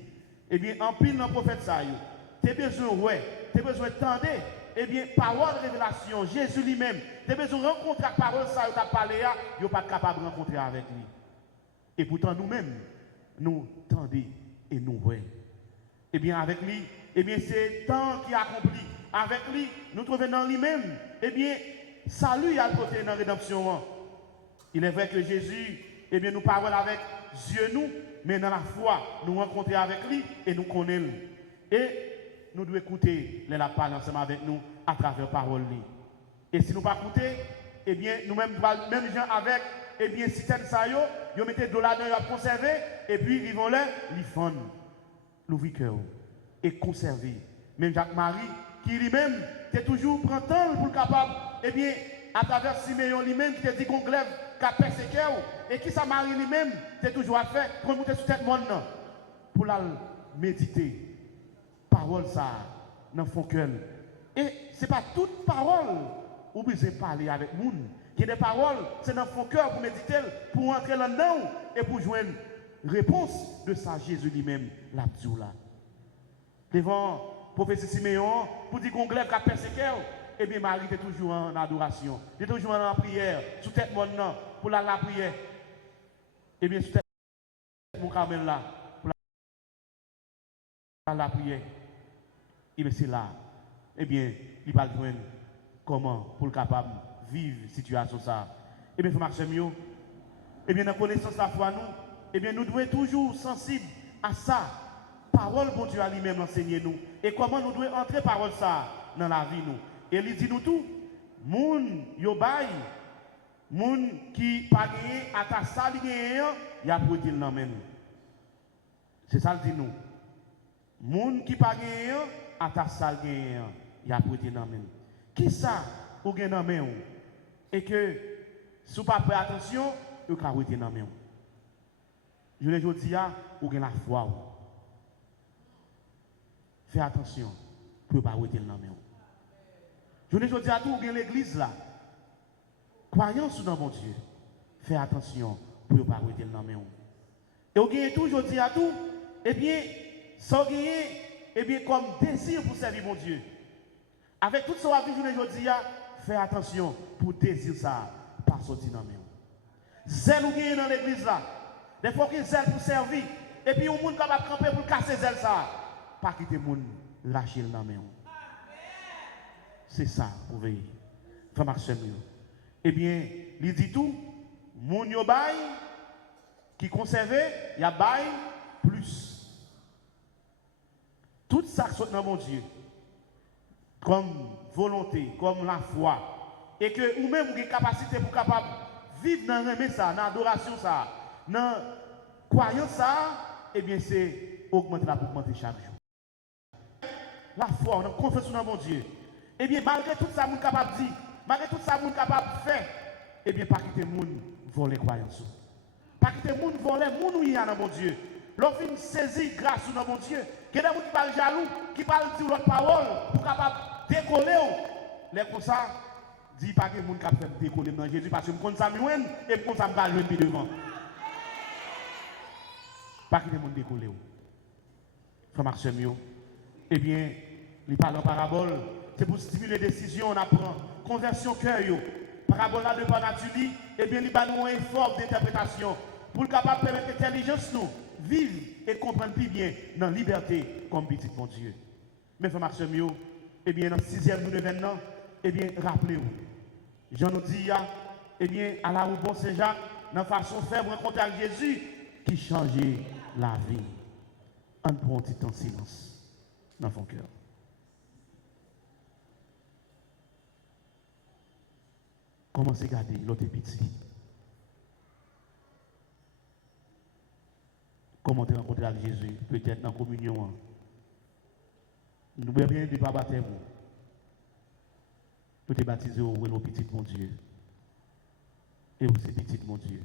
Eh bien, en pile dans le prophète ça, tu as besoin, ouais, tu as besoin de tendre, eh bien, parole révélation, Jésus lui-même, tu as besoin de rencontrer la parole ça, tu as parlé, tu n'es pas capable de rencontrer avec lui. Et pourtant, nous-mêmes, nous tendons et nous voyons. Eh bien, avec lui, eh bien, c'est temps qui accompli. Avec lui, nous trouvons dans lui-même, eh bien, salut à côté dans la rédemption. Il est vrai que Jésus, eh bien, nous parlons avec Dieu, nous, mais dans la foi, nous rencontrons avec lui et nous connaissons. Et nous devons écouter les la parole ensemble avec nous à travers la parole. Et si nous ne pas écouter, eh bien, nous-mêmes, même gens avec, eh bien, système ça, ils mettent de là-dedans, ils conserver, et puis ils vont là, ils font l'ouvrir cœur et conserver. Même Jacques-Marie, qui lui-même, est toujours prend temps pour le capable, eh bien, à travers Siméon lui-même, qui te dit qu'on glaive, qu'a persécuté, et qui ça Marie lui-même, c'est toujours à faire, pour monter sur tête monde, pour la méditer. Parole ça, dans son cœur. Et ce n'est pas toute parole où vous avez parlé avec nous. Il y a des paroles, c'est dans son cœur pour méditer, pour entrer là-dedans et pour joindre réponse de ça, Jésus lui-même, la là. Devant prophétie Siméon, pour dire qu'on glaive qu'a persécuté, eh bien Marie était toujours en adoration, elle était toujours en prière, sous tête mon nom, pour la prière. Eh bien, sous tête mon Carmel là, pour la prière. Et bien c'est là, eh bien, il va joindre comment pour le capable vivre situation ça. Eh bien, Maxime, eh bien, dans la connaissance de la foi, nous, eh bien, nous devons être toujours sensibles à ça. Parole, bon Dieu, à lui-même enseigner nous. Et comment nous devons entrer parole ça dans la vie, nous. Et il dit nous tout, moun yobay, moun qui pas gagné à ta salle il y a pour dire non même. C'est ça le dit nous. Moun qui pas gagné à ta salle il y a pour dire non même. Qui ça ou gagne non même et que si vous pas prêt attention, vous pouvez arrêter non même. Je le dis à ou gagne la foi. Fais attention pour ne pas arrêter non même. Je ne dis à tout, ou l'église là. Croyance dans mon Dieu. Fais attention pour ne pas arrêter le nom. Et vous gagnez tout, je dis à tout, eh bien, sans gagner, eh bien, comme désir pour servir mon Dieu. Avec tout ça, je dis à fais attention pour désir ça, pas sortir dans le zèle ou gagnez dans l'église là. Des fois, qu'il zèle pour servir, et puis, on monde capable de camper pour casser zèle ça. Pas quitter le monde, lâcher le nom. C'est ça, vous voyez. Frère Maxime. Eh bien, il dit tout, mon yo bail, qui conservait, il y a bail plus. Tout ça qui dans mon Dieu, comme volonté, comme la foi, et que vous-même vous avez capacité pour capable vivre dans le ça, dans l'adoration ça, dans la croyance ça, eh bien c'est augmenter chaque jour. La foi, on a confiance dans mon Dieu. Eh bien, malgré tout ça, vous êtes capable de dire, malgré tout ça, vous êtes capable de faire, eh bien, pas quitter le monde voler croyance. Pas quitter le monde voler, le monde dans mon Dieu. L'offre saisit grâce dans mon Dieu. Il y a des gens qui parlent jaloux, qui parlent de l'autre parole, pour capable décoller. Les comme ça, dit pas que le monde qui fait décoller dans Jésus, parce que je me ça et je me ça me devant. Pas quitter le monde décoller. Frère Maxime, eh bien, il parle en parabole. C'est pour stimuler les décisions, on apprend. Conversion cœur, parabole de par nature, eh bien, il va nous un effort d'interprétation pour le capable de permettre l'intelligence nous. vivre et comprendre plus bien dans la liberté comme petit bon Dieu. Mes frères et sœurs, eh bien, dans le 6e jour de l'événement, eh bien, rappelez-vous, Jean nous dit, eh bien, à la rue Bon Saint-Jacques, dans la façon de faire rencontrer avec Jésus, qui changeait la vie. On prend un petit temps de silence dans son cœur. Commencez à garder l'autre petit. Comment tu rencontré avec Jésus, peut-être dans la communion. Nous bien de pas baptême. Nous t'es baptisé au petit mon Dieu. Et aussi petit mon Dieu.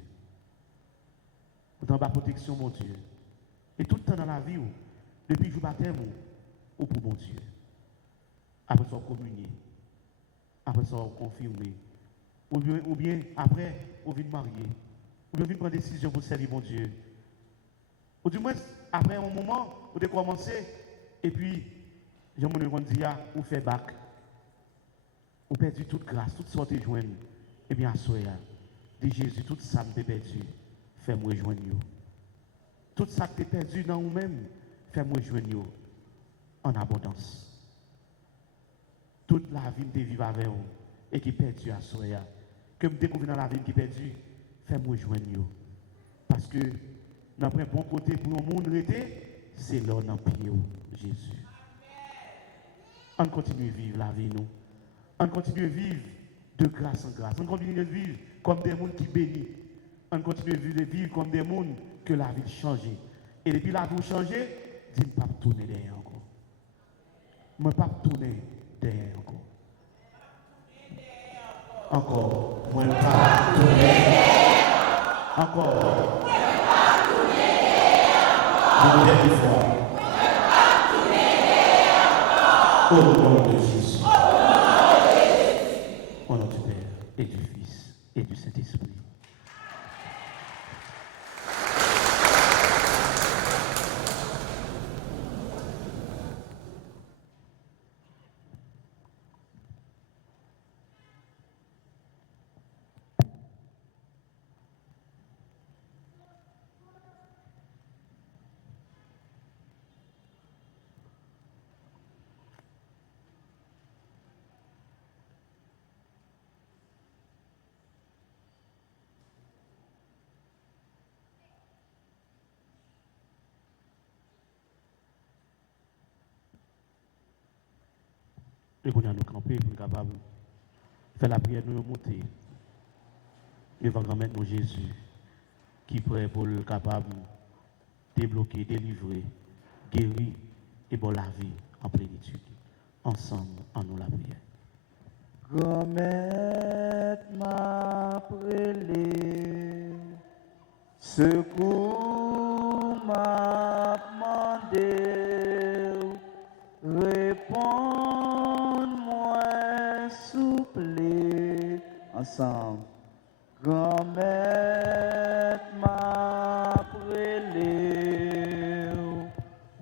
Nous t'en bas protection mon Dieu. Et tout le temps dans la vie, depuis que je baptême, ou pour mon Dieu. Après ça, communier. Après ça, confirmer. Ou bien après, on vient de marier. Ou bien on vient de prendre une décision pour servir mon Dieu. Ou du moins, après un moment, vous avez commencé, et puis, j'ai mon dit, ou fait bac, ou perdu toute grâce, toute sorte de joindre. Eh bien, à soi, dit Jésus, tout ça me perdu, fais-moi rejoindre. Tout ça que tu perdu dans vous-même, fais-moi rejoindre en abondance. Toute la vie que tu vis avec vous, et qui est perdue à soi, que me découvre dans la vie qui est perdue, fais-moi rejoindre. Parce que, dans un bon côté pour le monde arrêter, c'est là dans le pied Jésus. On continue à vivre la vie, nous. On continue à vivre de grâce en grâce. On continue à vivre comme des mondes qui bénissent. On continue à vivre comme des mondes que la vie change. Et depuis la vie change, dis-moi pas tourner derrière encore. Je ne pas tourner derrière encore. Encore. Je ne pas tourner derrière. Encore. Une dernière fois. Au nom de Jésus. Au nom du Père et du Fils et du Saint-Esprit. Et qu'on a nous camper pour être capable de faire la prière, nous monter devant grand-mère nous Jésus, qui est prêt pour être capable de débloquer, délivrer, guérir et pour la vie en plénitude. Ensemble, en nous la prière. Grand-mère m'a prélé, secours m'a demandé, réponds-moi souple, ensemble. Grand-mère m'a prélé,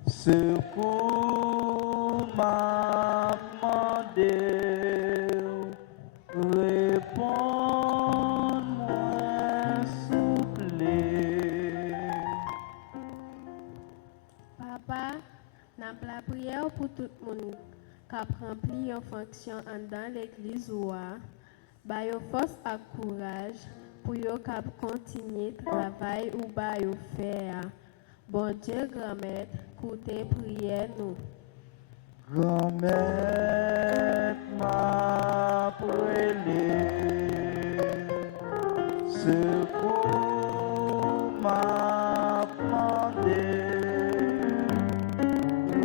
secours m'a demandé, réponds-moi souple. Papa, n'a la prière pour tout le monde qui a rempli une fonction dans l'église ou ba yo force et courage pour yo cap continuer travail ou ba yo faire. Bon Dieu grand-mère, écoutez prière nous. Grand-mère m'a prélé, secours m'a demandé,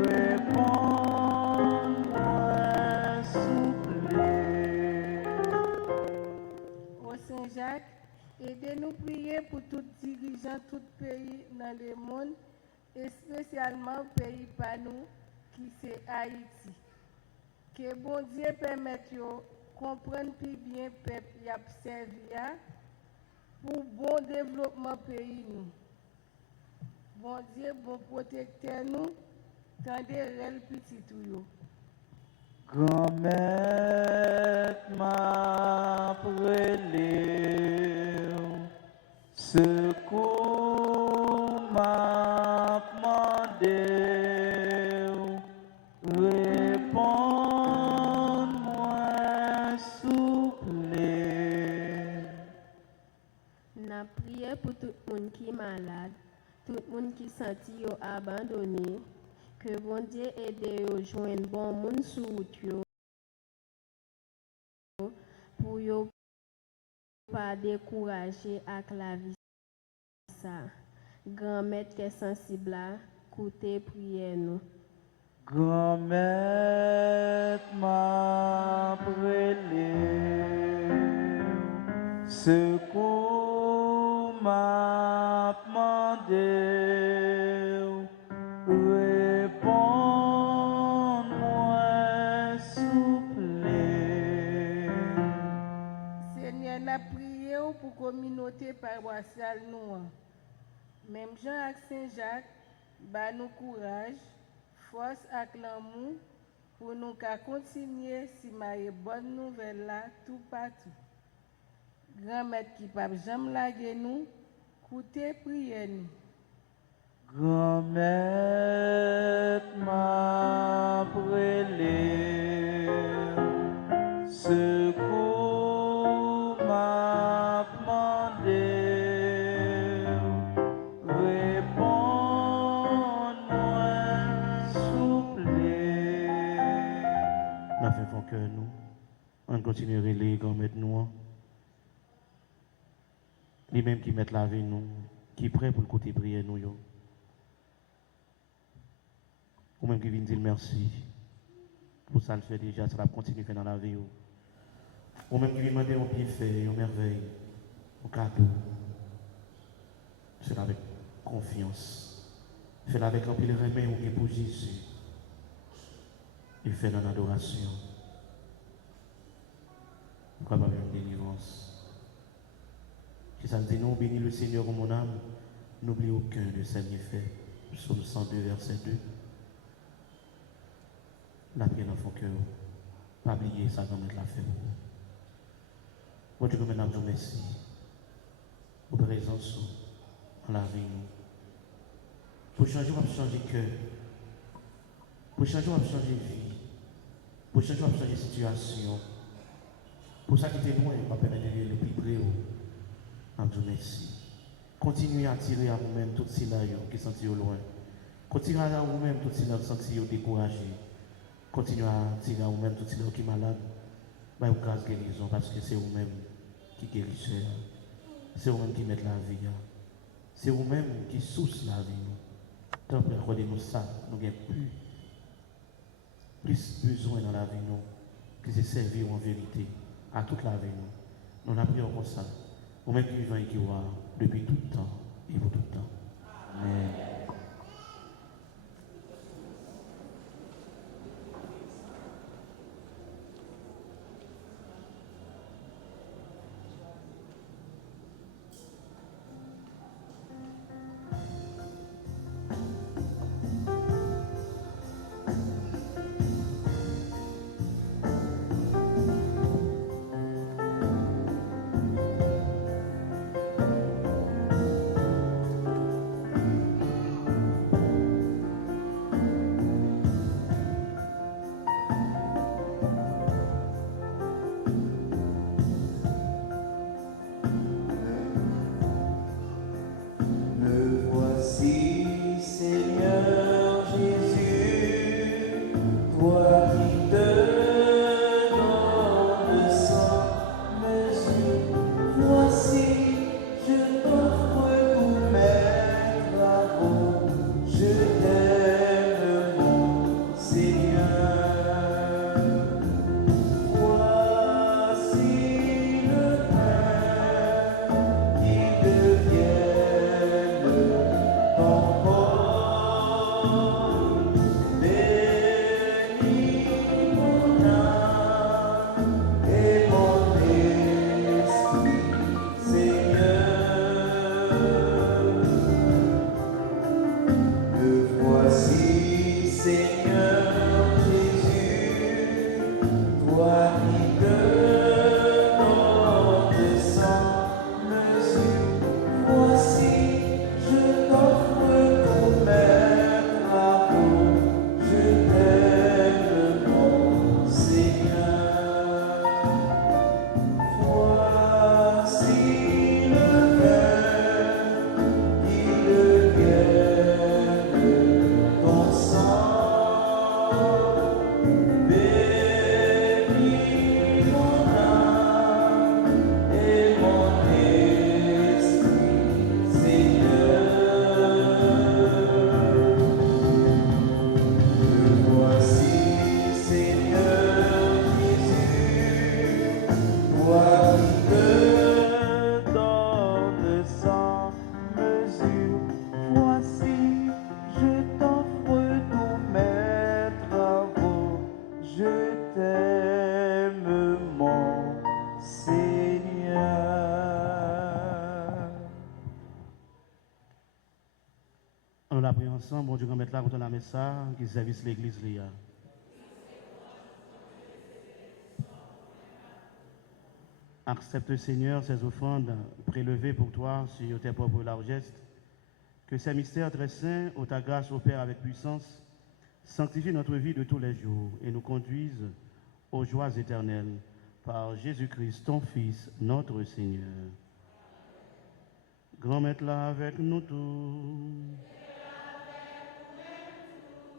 réponds-moi souple. Au Saint-Jacques, aidez-nous prier pour tout dirigeant, tout pays dans le monde, et spécialement pays par nous, qui c'est Haïti. Que bon Dieu permette de comprendre plus bien le peuple y a servi pour bon développement pays nous. Bon Dieu, bon protecteur nous, tendez réel petit tout. Grand-mère m'a prélé, secours m'a malade, tout le monde qui senti yo abandonné, que bon Dieu aide yo joindre bon monde sur route yo, pour yo pas décourager avec la vie ça. Grand-mère qui est sensible là, côté prière nous. Grand-mère m'a brûlé, secours m'a demandé, réponds-moi souple. Seigneur, n'a prié pour communauté paroissiale nous. Même Jean avec Saint-Jacques, bah nous courage, force et l'amour pour nous continuer si ma bonne nouvelle là tout partout. Grand-mère qui pape jamais laguer nous, coûter prier nous. Grand-mère m'a brûlé, secours m'a demandé, réponds-moi souple. La fin font que nous, on continue à les grand-mère nous. Les mêmes qui mettent la vie nous, qui prêt pour le côté prier nous. Ou même qui viennent dire merci. Pour ça le fait déjà, ça va continuer à faire dans la vie. Ou même qui viennent demander un bienfait, une merveille, un cadeau. Fais-le avec confiance. Fais-le avec un peu de remède pour Jésus. Et fais dans l'adoration. Pourquoi pas une délivrance? Si ça dit nous, bénis le Seigneur au mon âme, n'oublie aucun de ses méfaits. Psaume 102, verset 2. La prière dans son cœur. Pas oublier ça, comme l'a fait. Moi, Dieu, maintenant, je vous remercie pour votre présence dans la vie. Pour changer, on va changer cœur. Pour changer, on va changer vie. Pour changer, on va changer situation. Pour ça qui était loin, on va permettre de le plus près. Je vous remercie. Continuez à tirer à vous-même tout cela qui sont au loin. Continuez à vous-même tout cela qui sont découragés. Continuez à tirer à vous-même tout cela qui est malade. Bah, vous grâce guérison parce que c'est vous-même qui guérissez. C'est vous-même qui mettez la vie. C'est vous-même qui source la vie. Tant que regardez-nous ça, nous n'avons plus besoin dans la vie nous que de servir en vérité à toute la vie nous. Nous n'avons plus comme ça. Vous-même qui vivez et qui voit depuis tout le temps et pour tout le temps. Amen. ensemble, bon Dieu, qu'on mette là pour la messe, qui service l'église. Accepte, Seigneur, ces offrandes prélevées pour toi sur tes propres largesses. Que ces mystères très saints, ô ta grâce, opère avec puissance, sanctifie notre vie de tous les jours et nous conduise aux joies éternelles. Par Jésus-Christ, ton Fils, notre Seigneur. Grand Maître là avec nous tous.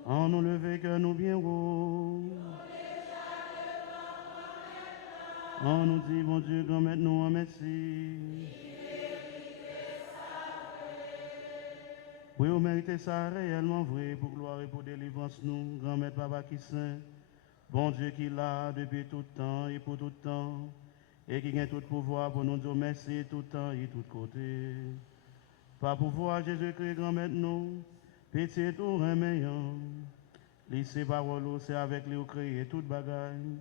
En nous lever que nous bien haut. On nous dit, bon Dieu, grand Maître, nous en merci. Oui, vous méritez ça réellement vrai, pour gloire et pour délivrance, nous, grand Maître Papa qui saint, bon Dieu qui l'a depuis tout temps et pour tout temps, et qui a tout pouvoir pour nous dire merci tout temps et tout côté. Par pouvoir Jésus-Christ, grand Maître, nous, pitié tout reméant, laissez parole, c'est avec lui créer toute bagaille.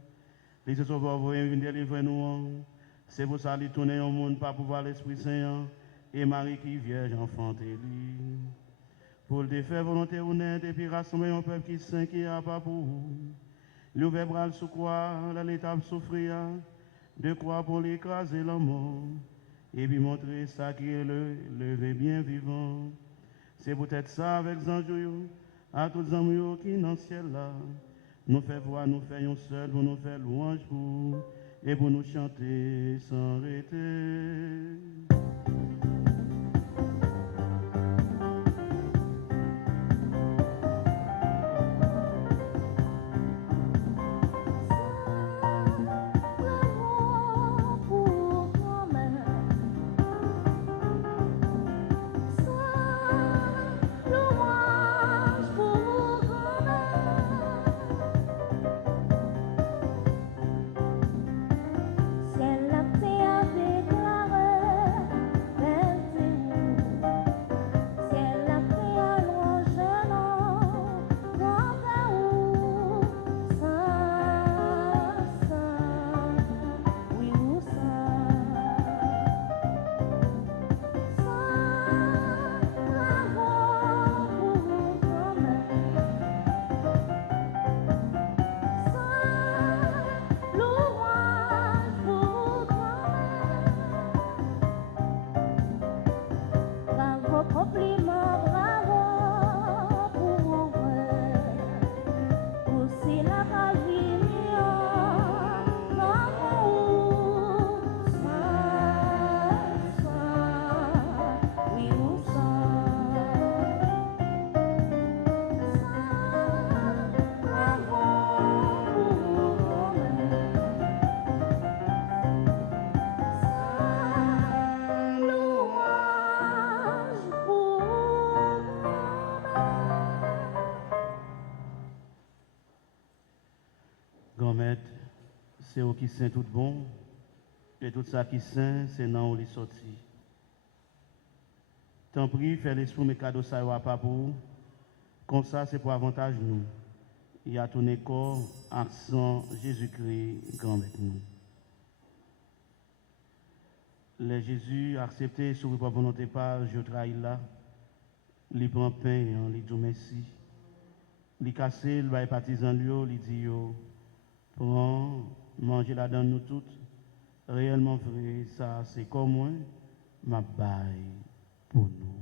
Les sauveurs vont délivrer nous. C'est pour ça qu'il tourne au monde par pouvoir l'Esprit Saint et Marie qui vierge enfantée lui. Pour le faire volonté honnête et puis rassembler un peuple qui saint qui a pas pour vous. L'ouvert bras sous croix, l'étape souffrir, de croix pour l'écraser la mort. Et puis montrer ça qui est le levé bien vivant. C'est peut-être ça avec Zanjou, à tous les amours qui dans le ciel là. Nous fait voir, nous faisons seul pour nous faire louange pour et pour nous chanter sans arrêter. C'est la paix avec c'est eux qui sont tout bon, et tout ça qui saint, c'est non où les sorti. Tant pis, fais l'esprit, mes cadeaux, ça va pas pour vous. Comme ça, c'est pour avantage nous. Il y a ton corps, accent Jésus-Christ, grand avec nous. Les Jésus accepté sur votre volonté pas, je trahis là. Il prend pain, il dit merci. Il casse, il va partisan lui, il dit prends, mangez là dans nous toutes. Réellement vrai, ça c'est comme moi, ma baille pour nous.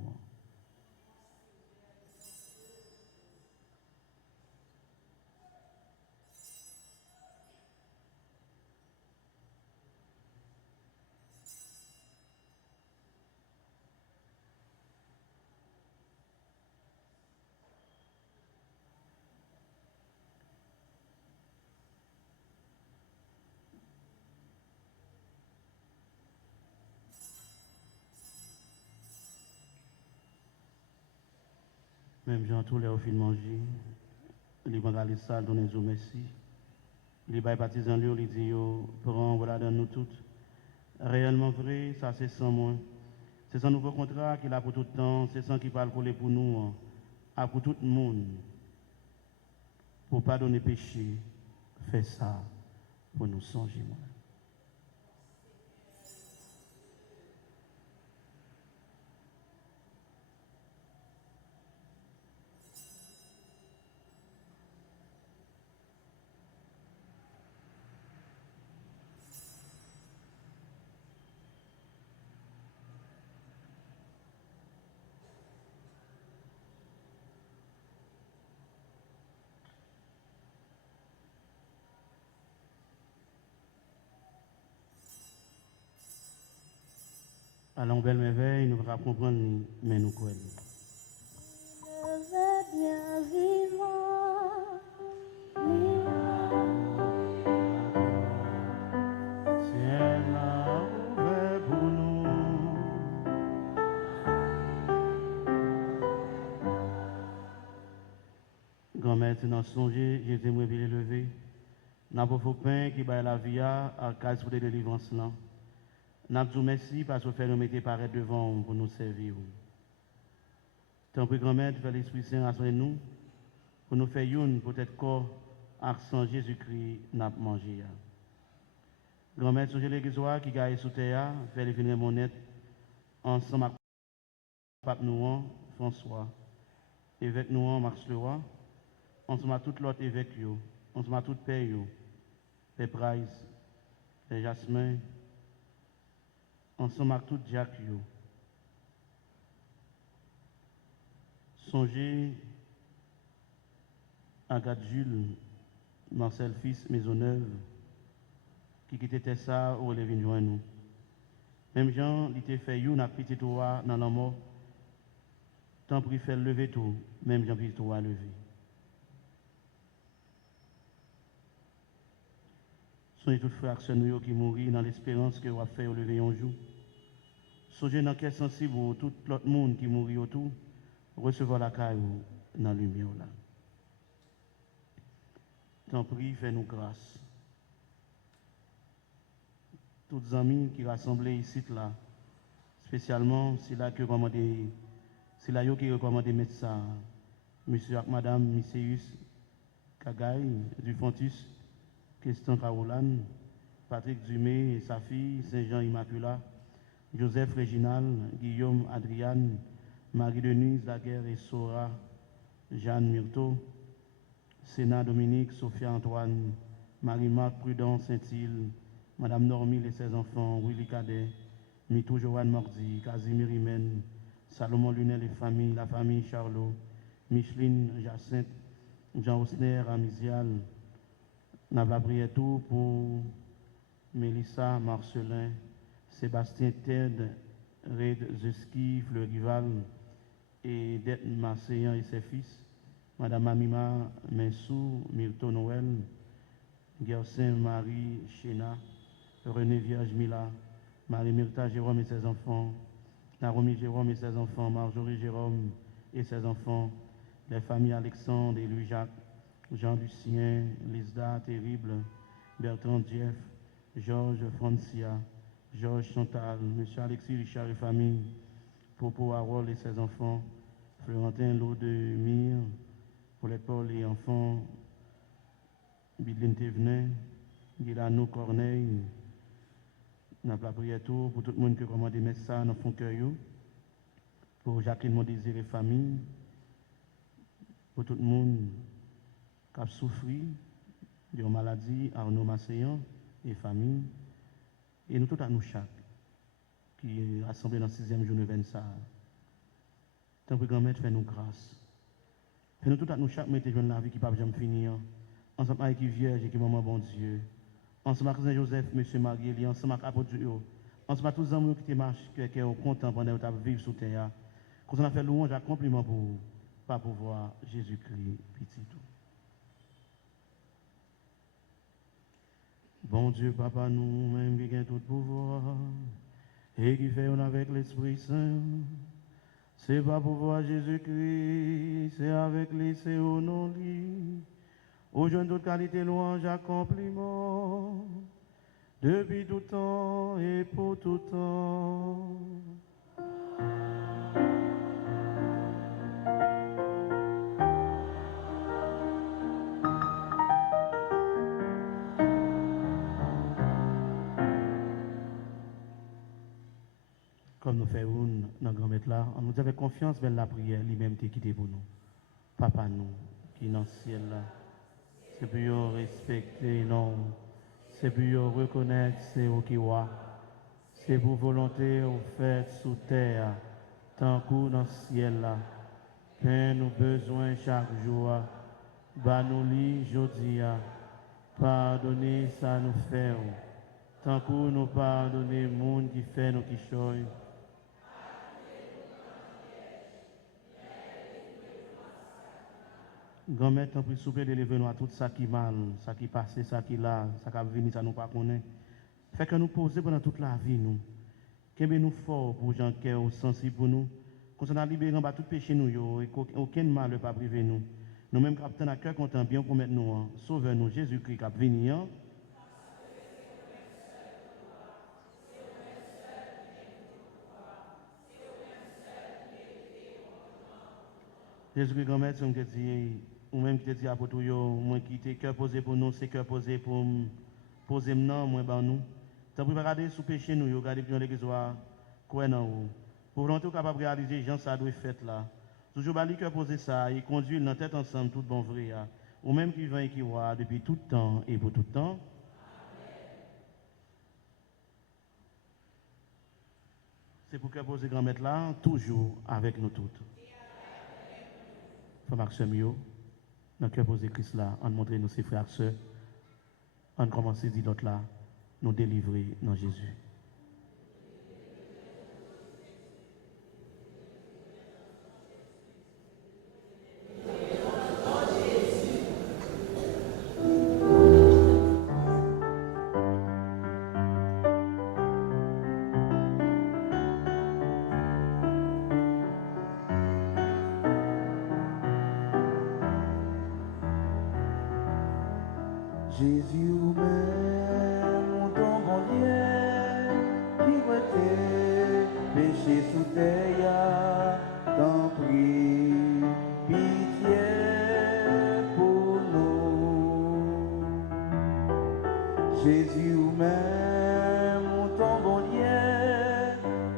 Même Jean, tous les filles manger, les vont dans les salles, donner des merci. Les bails partisans, ils disent, prends, voilà, dans nous toutes. Réellement vrai, ça c'est sans moi. C'est sans nouveau contrat qu'il a pour tout le temps, c'est sans qu'il parle pour nous, pour tout le monde. Pour pardonner péché, fais ça pour nous songer, moi. Allons, belle merveille, nous pourrons comprendre, mais nous croyons. Je veux bien vivre, Ciel a ouvert pour nous. Grand-mère, tu n'as songé, Jésus m'a bien levé. N'a pas faux pain qui bat la vie à cause pour des délivrances là. N'a pas merci parce que fait nous mettre paraître devant pour nous servir. Tant pis grand-mère, tu fais l'Esprit Saint rassurer nous pour nous faire une peut-être corps accent Jésus-Christ n'a pas mangé. Grand-mère, songez l'église qui gagne sous terre, fait les venir monnaie ensemble avec Pape Nouan, François, évêque Nouan, Max Leroy, ensemble à tout l'autre évêque, ensemble à tout père, Père Price, Père Jasmin, ensemble avec tout Jacques. Songez à Agathe Jules, Marcel Fils, Maisonneuve, qui quittait ça ou les vins joindre nous. Même Jean, il était fait une petite tour dans la mort. Tant pis faire lever tout, même Jean petit tour à lever. Songez tout frère nous qui mourit dans l'espérance que vous avez fait lever un jour. Songez dans quel sensible tout l'autre monde qui mourit autour, recevoir la caille dans la lumière là. Tant pis, fais-nous grâce. Tous les amis qui rassemblent ici là, spécialement c'est là que c'est là qui recommande mettre ça, monsieur et madame Misséus Kagaï du Fontus, Christian Caroline, Patrick Dumé et sa fille, Saint-Jean Immaculat, Joseph Réginal, Guillaume Adriane, Marie-Denise Laguerre et Sora, Jeanne Myrto, Sénat Dominique, Sophia Antoine, Marie-Marc Prudence Saint-Île, Madame Normille et ses enfants, Willy Cadet, Mitou Joanne Mordi, Casimir Imen, Salomon Lunel et famille, la famille Charlot, Micheline Jacinthe, Jean Osner, Amisial, Nabla Brietou pour Mélissa Marcelin, Sébastien Ted, Red Zeski, Fleurival et Det Marseillan et ses fils, Madame Amima Mensou, Myrto Noël, Gersin Marie Chéna, René Vierge Mila, Marie-Myrta Jérôme et ses enfants, Naromi Jérôme et ses enfants, Marjorie Jérôme et ses enfants, les familles Alexandre et Louis-Jacques, Jean-Lucien, Lisda Terrible, Bertrand Jeff, Georges Francia, Georges Chantal, M. Alexis Richard et famille, Popo Harold et ses enfants, Florentin Lot de Mire, pour les Paul et enfants, Bidline Thévenin, Guilano Corneille, n'a pas prié tout pour tout le monde qui commande des messages dans son cœur, pour Jacqueline Mondésir et famille, pour tout le monde qui a souffert de maladie, Arnaud Masséan et famille, et nous tous à nous chaque, qui est rassemblés dans le 6e jour de 25. Tant que grand-mère fait nous grâce. Fais-nous tout à nous chaque, mettez la vie qui ne peut jamais finir. Ensemble avec qui Vierge et qui Maman bon Dieu. Ensemble avec Saint-Joseph, M. Marie, ensemble avec Apôtre Dieu. Ensemble avec tous les amours qui te marchent, qui sont contents pendant que tu vivre sous terre. Quand on a fait louange, accomplissement pour pas pouvoir Jésus-Christ, petit tout. Bon Dieu, Papa, nous-mêmes qui avons tout pouvoir et qui fait avec l'Esprit Saint. C'est pas pour voir Jésus-Christ, c'est avec lui, c'est au nom de lui. Au jeune toute qualité, louange, accomplissement, depuis tout temps et pour tout temps. Comme nous faisons dans le grand maître là, on nous avait confiance vers la prière, lui-même t'es quitté pour nous. Papa nous, qui est dans le ciel là, c'est pour nous respecter, non, c'est pour nous reconnaître, c'est au qui voit, c'est pour volonté au fait sous terre, tant que dans le ciel là, pain nous besoin chaque jour, bah nous lit jodi, pardonnez ça nous fait, tant que nous pardonnez monde qui fait nous qui choy. Grand-mère, t'en prie, souple, délivre-nous à tout ça qui mal, ça qui passe, ça qui là, ça qui venu, ça nous pas connaît. Fait que nous poser pendant toute la vie, nous. Qu'est-ce nous fort pour gens qui sont sensibles pour nous. Quand on a libéré tout péché nous, et aucun mal ne peut priver nous. Nous-mêmes, capitaine, à cœur content, bien pour mettre nous, sauve-nous, Jésus-Christ, qui a venu. Jésus-Christ, grand-mère, tu me dis, ou même qui te dit à pour tout, moi qui t'ai cœur posé pour nous, c'est cœur posé pour poser maintenant, moi, ben nous. Tu as regarder sous péché nous, regarder bien l'église, quoi non ou. Pour volonté capable de réaliser, Jean, ça doit être là. Toujours bali cœur poser ça, et conduire dans tête ensemble, tout bon vrai, ou même qui vient et qui voit depuis tout le temps et pour tout le temps. C'est pour cœur poser grand-mère là, toujours avec nous toutes. Frères et sœurs, dans le cœur posé Christ là, on montre nous ses frères et sœurs, on commence à dire l'autre là, nous délivrer dans Jésus. Jésus même, ton bon Dieu, qui était péché sous terre, t'en prie, pitié pour nous. Jésus même, ton bon Dieu,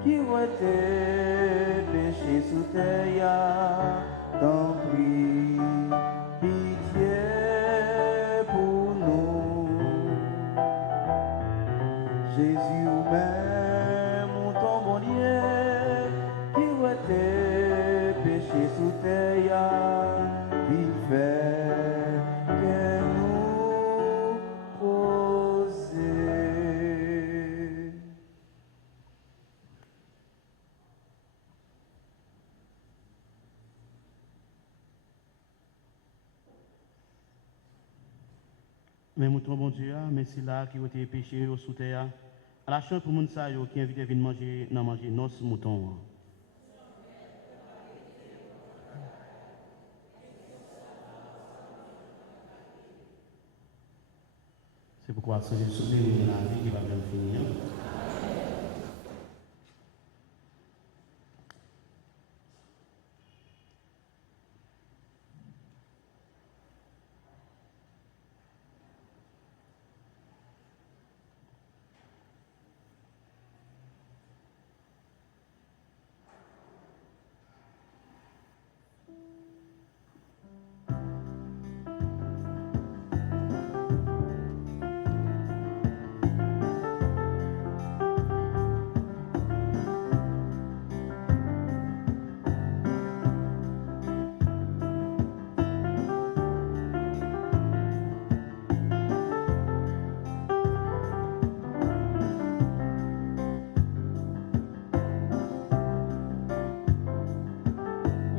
qui était péché sous terre, t'en prie, pitié pour nous. Jésus même, ton bon Dieu, qui était péché sous terre, il fait que nous poser. Mais mouton bon Dieu, merci là qui ont été péchés sous terre. À la chance pour moun sa yo qui invite à venir manger, non manger nos moutons. C'est pourquoi c'est le souffle de la vie qui va bien finir.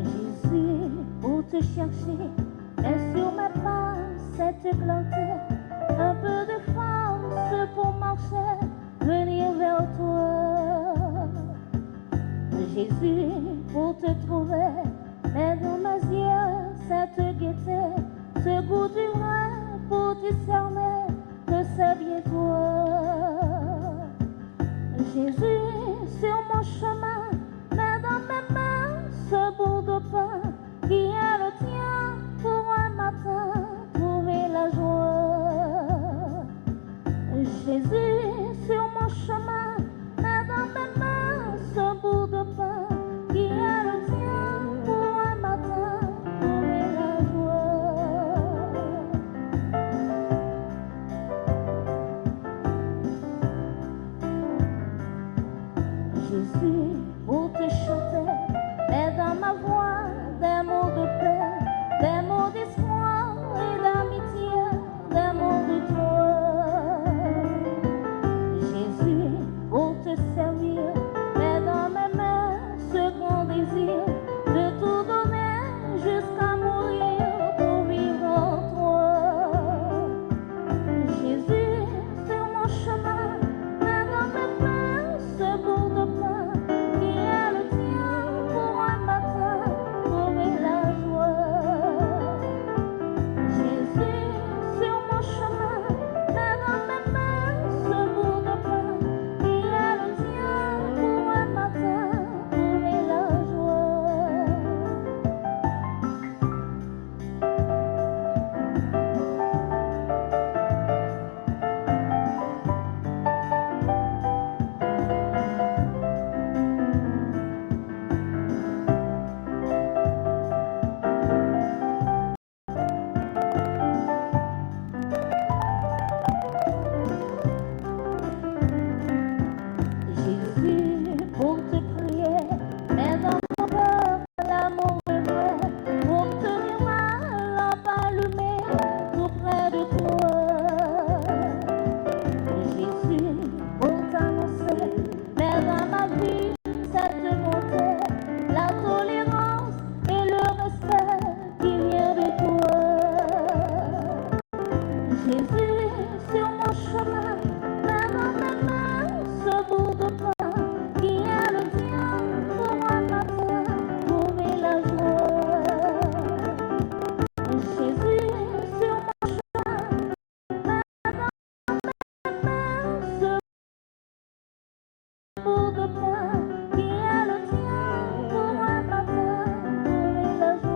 Jésus, pour te chercher, est sur mes pas, c'est éclaté. Un peu de force pour marcher, venir vers toi. Jésus, pour te trouver, mais dans mes yeux, c'est te guetter. Ce goût du vrai pour discerner que c'est bien toi. Jésus, sur mon chemin, mais dans mes mains, ce bout de pain qui est le tien pour un matin trouver la joie. Jésus, sur mon chemin, mais dans mes mains, ce bout de pain qui est le tien pour un matin trouver la joie. Jésus, pour te chanter, mais dans ma voix, des mots de paix, des mots d'espoir et d'amitié, des mots de toi. Jésus, pour bout de pain qui est le tien pour un matin brûler la joie.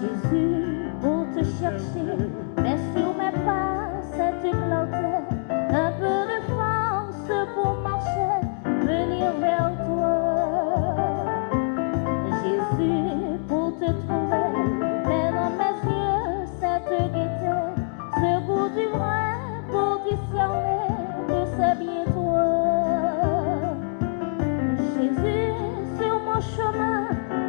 Jésus, pour te chercher, mais sur mes pas, cette clarté, un peu de force pour marcher, venir vers toi. Jésus, pour te trouver, mais dans mes yeux, cette gaieté, ce goût du vrai pour discerner que c'est bien toi. Jésus, sur mon chemin,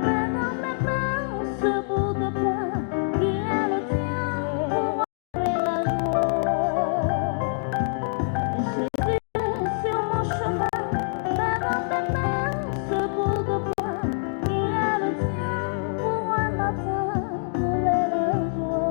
mais dans mes mains, ce bout de pain qui est le tien pour enlever la joie. Jésus, sur mon chemin, mais dans mes mains, ce bout de pain qui est le tien pour un matin trouver la joie.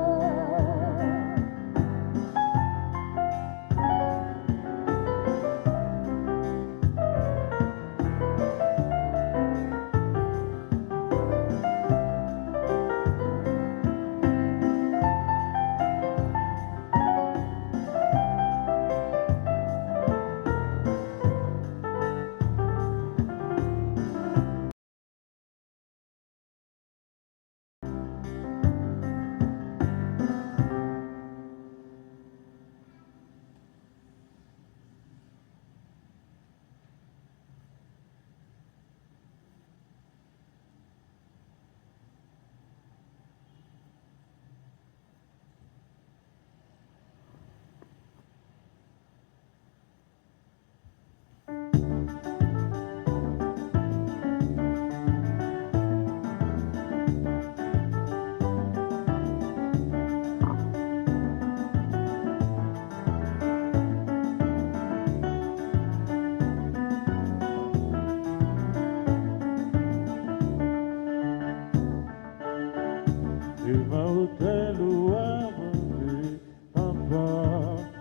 Devant l'hôtel où avancé, papa,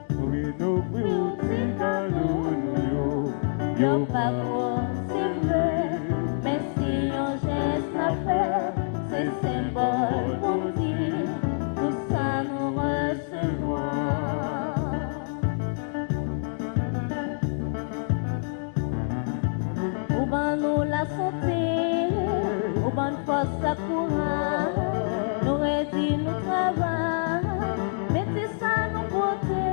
pour nous plus Yo pas c'est vrai, mais si on geste à faire, c'est symbole pour dire tout ça nous recevoir. Ou ben nous la santé, ou ben force à courage, nous rédit nous travail, mettez ça nous côté.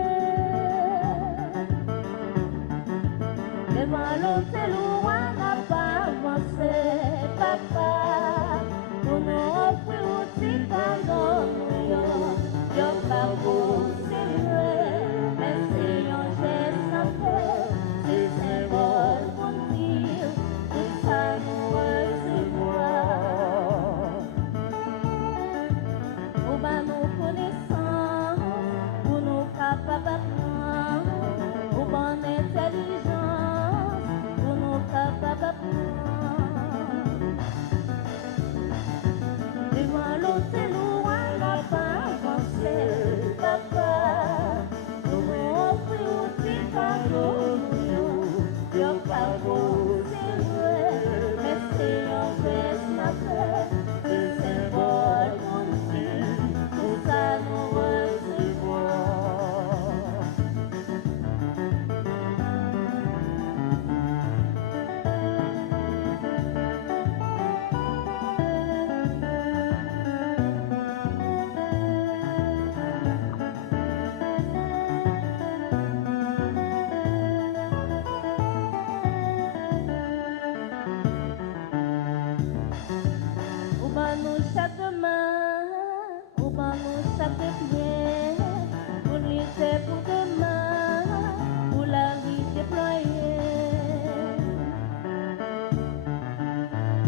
Devant l'hôtel où on n'a pas avancé, papa, pour nous offrir un petit cadeau, yo pas beau, c'est vrai, mais si on geste à faire, c'est symbole pour dire, tout ça nous recevoir.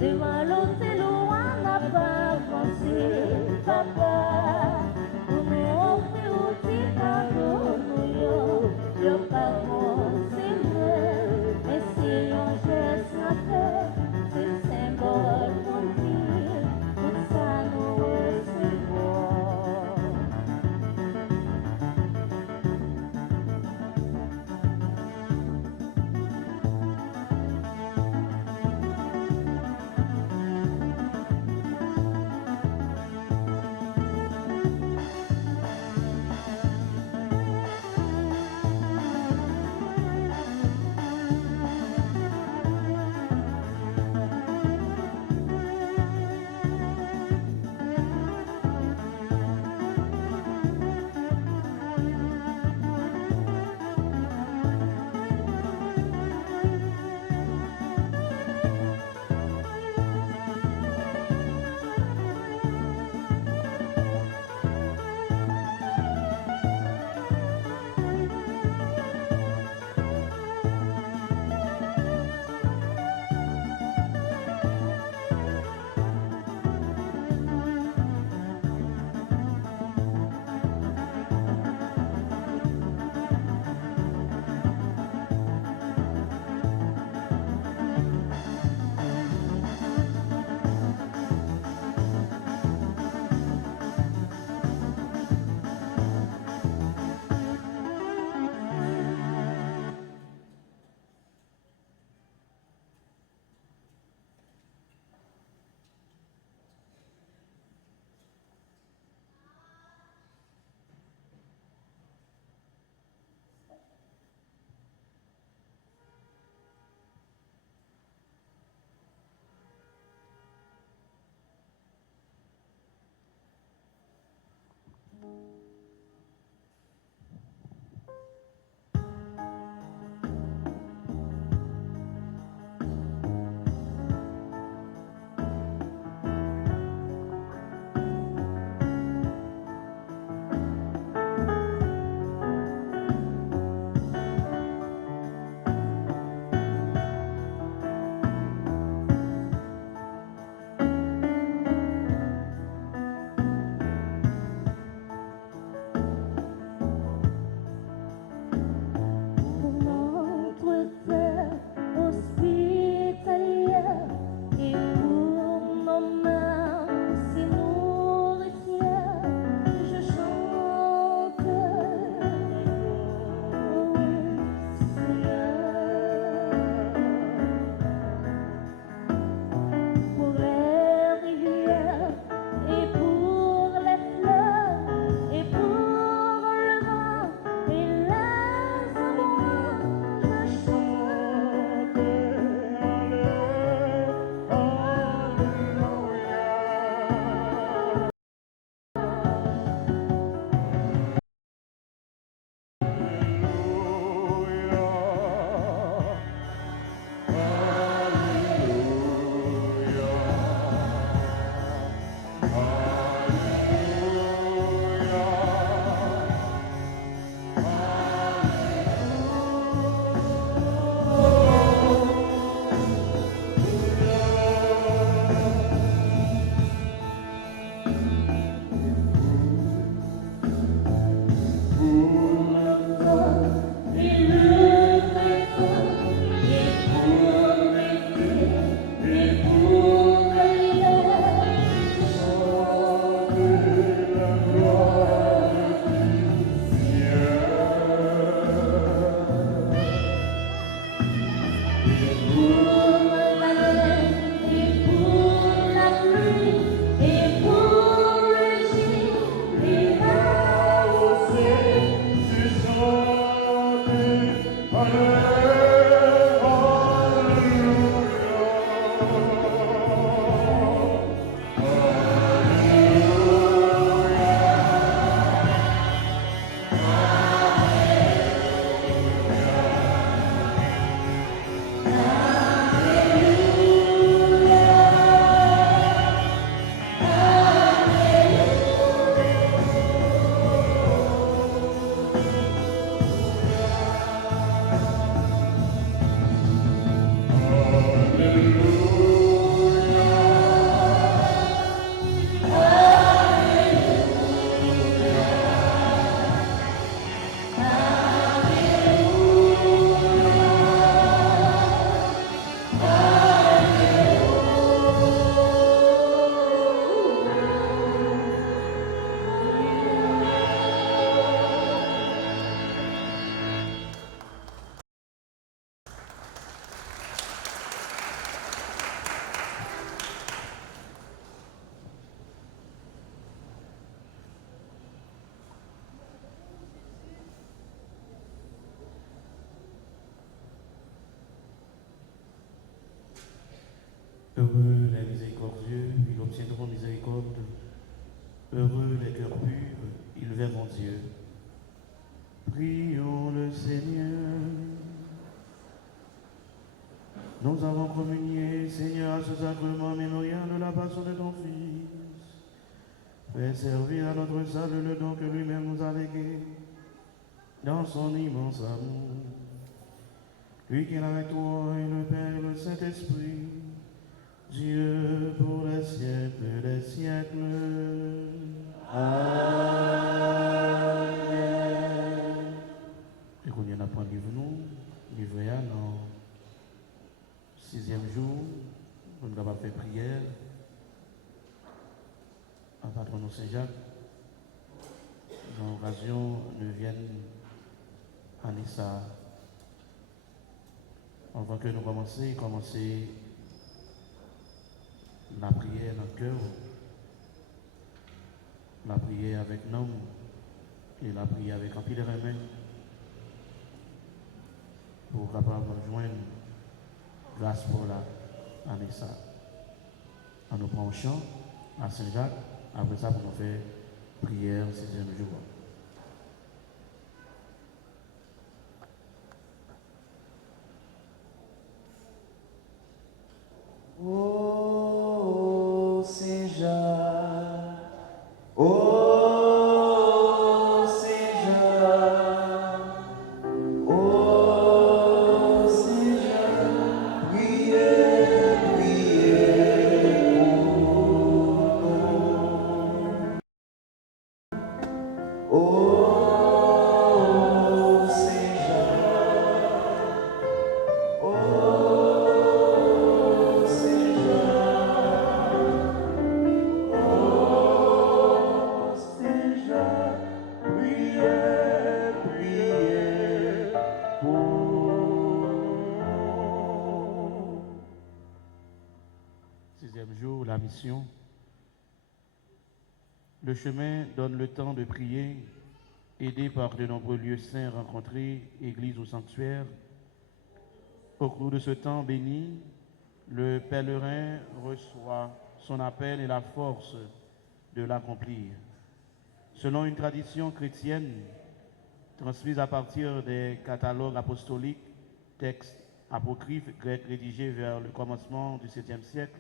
Devant l'hôtel où on n'a pas avancé, papa, pour nous offrir au petit cadeau, nous yo pas considéré, mais si on geste la paix, c'est symbole pour dire, tout ça nous recevons. Heureux les miséricordieux, ils obtiendront miséricorde. Heureux les cœurs purs, ils verront Dieu. Prions le Seigneur. Nous avons communié, Seigneur, à ce sacrement mémorial de la passion de ton Fils. Fais servir à notre salut le don que lui-même nous a légué dans son immense amour. Lui qui est avec toi et le Père et le Saint-Esprit, Dieu pour les siècles des siècles. Amen. Et qu'on y en a pas nous, livré à dans 6e jour, on va faire prière en patron de Saint-Jacques, dans l'occasion de vienne à Nissa. Avant que nous commencer la prière dans le cœur, la prière avec nom et la prière avec un pile de remède pour capable joindre grâce pour la Anissa. On nous prend un chant à Saint-Jacques, après ça pour nous faire prière 6e jour. Oh Saint-Jacques, oh Saint-Jacques, oh Saint-Jacques, priez, priez pour nous. Oh Saint-Jacques, oh Saint-Jacques, priez, priez pour nous. 6e jour, la mission. Le chemin donne le temps de prier, aidé par de nombreux lieux saints rencontrés, églises ou sanctuaires. Au cours de ce temps béni, le pèlerin reçoit son appel et la force de l'accomplir. Selon une tradition chrétienne, transmise à partir des catalogues apostoliques, textes apocryphes grecs rédigés vers le commencement du 7e siècle,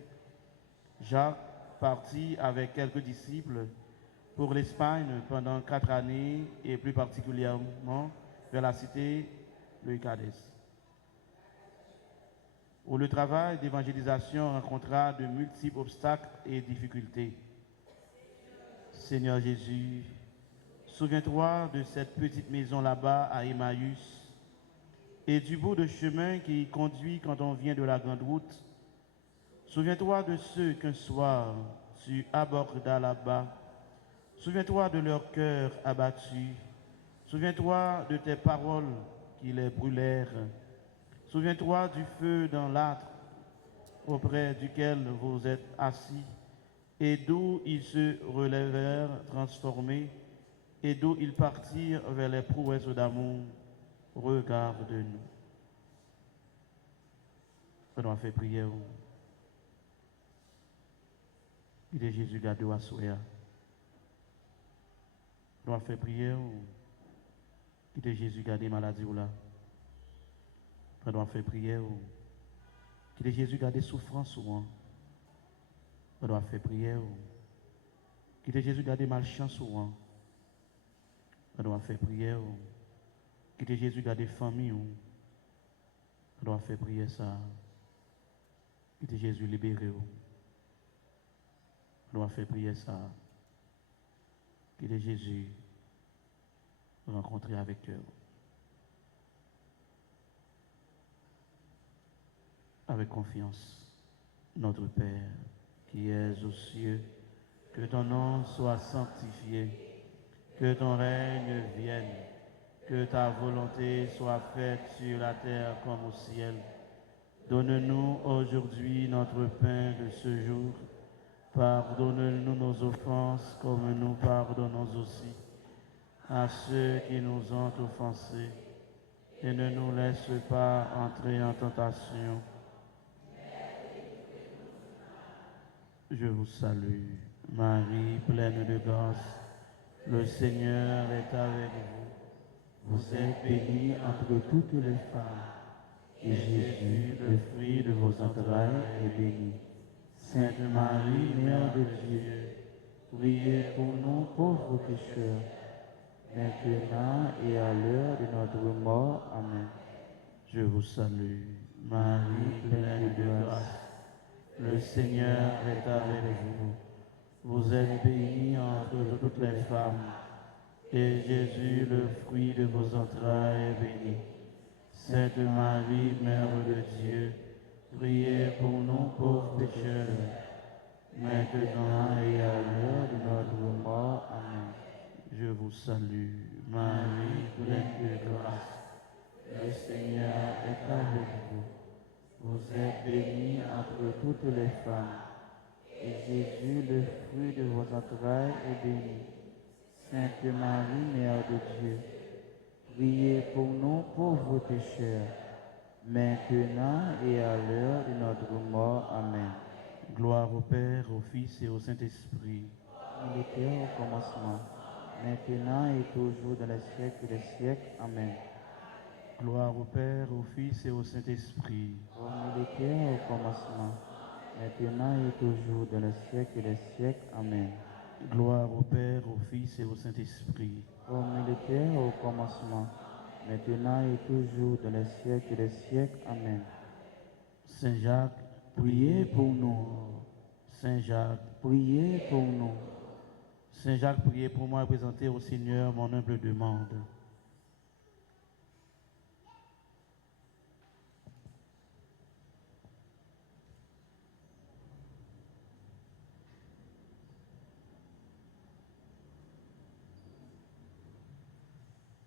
Jacques partit avec quelques disciples pour l'Espagne pendant 4 années et plus particulièrement vers la cité de Icades, où le travail d'évangélisation rencontra de multiples obstacles et difficultés. Seigneur Jésus, souviens-toi de cette petite maison là-bas à Emmaüs et du bout de chemin qui conduit quand on vient de la grande route. Souviens-toi de ceux qu'un soir tu abordas là-bas. Souviens-toi de leur cœur abattu. Souviens-toi de tes paroles qui les brûlèrent. Souviens-toi du feu dans l'âtre auprès duquel vous êtes assis et d'où ils se relevèrent transformés et d'où ils partirent vers les prouesses d'amour. Regarde-nous. On a fait prière. Il est Jésus gardé à Soya. On a fait prière. Il est Jésus gardé maladie ou là. On a fait prière. Il est Jésus gardé souffrance ou là. On doit faire prière. Qu'il est Jésus garde malchance ou on doit faire prière. Qu'il est Jésus garde famille. On doit faire prière ça. Qu'il est Jésus libéré. On doit faire prière ça. Qu'il est Jésus rencontré avec cœur. Avec confiance, notre Père qui es aux cieux, que ton nom soit sanctifié, que ton règne vienne, que ta volonté soit faite sur la terre comme au ciel. Donne-nous aujourd'hui notre pain de ce jour. Pardonne-nous nos offenses comme nous pardonnons aussi à ceux qui nous ont offensés. Et ne nous laisse pas entrer en tentation, Je vous salue, Marie, pleine de grâce. Le Seigneur est avec vous. Vous êtes bénie entre toutes les femmes. Et Jésus, le fruit de vos entrailles, est béni. Sainte Marie, Mère de Dieu, priez pour nous pauvres pécheurs, maintenant et à l'heure de notre mort. Amen. Je vous salue, Marie, pleine de grâce. Le Seigneur est avec vous. Vous êtes bénie entre toutes les femmes, et Jésus, le fruit de vos entrailles, est béni. Sainte Marie, Mère de Dieu, priez pour nous pauvres pécheurs, maintenant et à l'heure de notre mort. Amen. Je vous salue, Marie, pleine de grâce. Le Seigneur est avec vous. Vous êtes bénie entre toutes les femmes, et Jésus, le fruit de vos entrailles, est béni. Sainte Marie, Mère de Dieu, priez pour nous pauvres pécheurs, maintenant et à l'heure de notre mort. Amen. Gloire au Père, au Fils et au Saint-Esprit. Comme il était au commencement, maintenant et toujours dans les siècles des siècles. Amen. Gloire au Père, au Fils et au Saint-Esprit. Comme il était au commencement, maintenant et toujours dans les siècles des siècles. Amen. Gloire au Père, au Fils et au Saint-Esprit. Comme il était au commencement, maintenant et toujours dans les siècles des siècles. Amen. Saint Jacques, priez pour nous. Saint Jacques, priez pour nous. Saint Jacques, priez pour moi et présentez au Seigneur mon humble demande.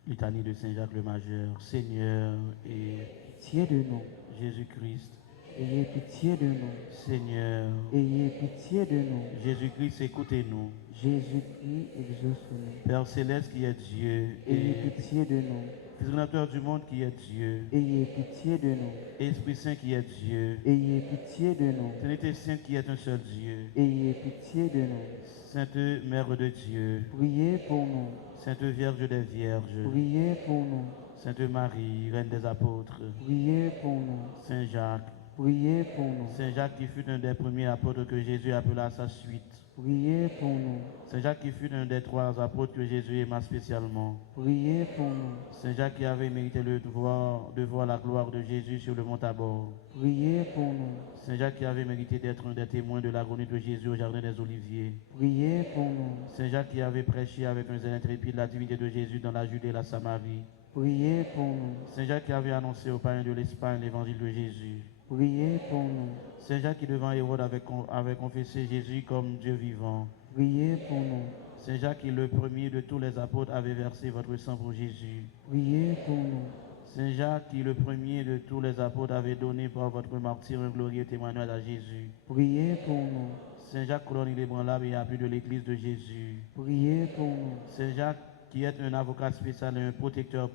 Litanie de Saint Jacques le Majeur. Seigneur, ayez pitié de nous. Jésus-Christ, ayez pitié de nous. Seigneur, ayez pitié de nous. Jésus-Christ, écoutez-nous. Jésus-Christ, exauce-nous. Père céleste qui est Dieu, ayez pitié de nous. Fils créateur du monde qui est Dieu, ayez pitié de nous. Esprit Saint qui est Dieu, ayez pitié de nous. Trinité Sainte qui est un seul Dieu, ayez pitié de nous. Sainte Mère de Dieu, priez pour nous. Sainte Vierge des Vierges, priez pour nous. Sainte Marie, Reine des Apôtres, priez pour nous. Saint Jacques, priez pour nous. Saint Jacques qui fut un des premiers apôtres que Jésus appela à sa suite, priez pour nous. Saint Jacques qui fut un des 3 apôtres que Jésus aima spécialement, priez pour nous. Saint Jacques qui avait mérité de voir la gloire de Jésus sur le mont Tabor, priez pour nous. Saint Jacques qui avait mérité d'être un des témoins de l'agonie de Jésus au jardin des Oliviers, priez pour nous. Saint Jacques qui avait prêché avec un zèle intrépide la divinité de Jésus dans la Judée et la Samarie, priez pour nous. Saint Jacques qui avait annoncé aux païens de l'Espagne l'évangile de Jésus, priez pour nous. Saint Jacques qui devant Hérode avait confessé Jésus comme Dieu vivant, priez pour nous. Saint Jacques qui le premier de tous les apôtres avait versé votre sang pour Jésus, priez pour nous. Saint Jacques qui le premier de tous les apôtres avait donné par votre martyre un glorieux témoignage à Jésus, priez pour nous. Saint Jacques couronne inébranlable et appui de l'Église de Jésus, priez pour nous. Saint Jacques qui est un avocat spécial et un protecteur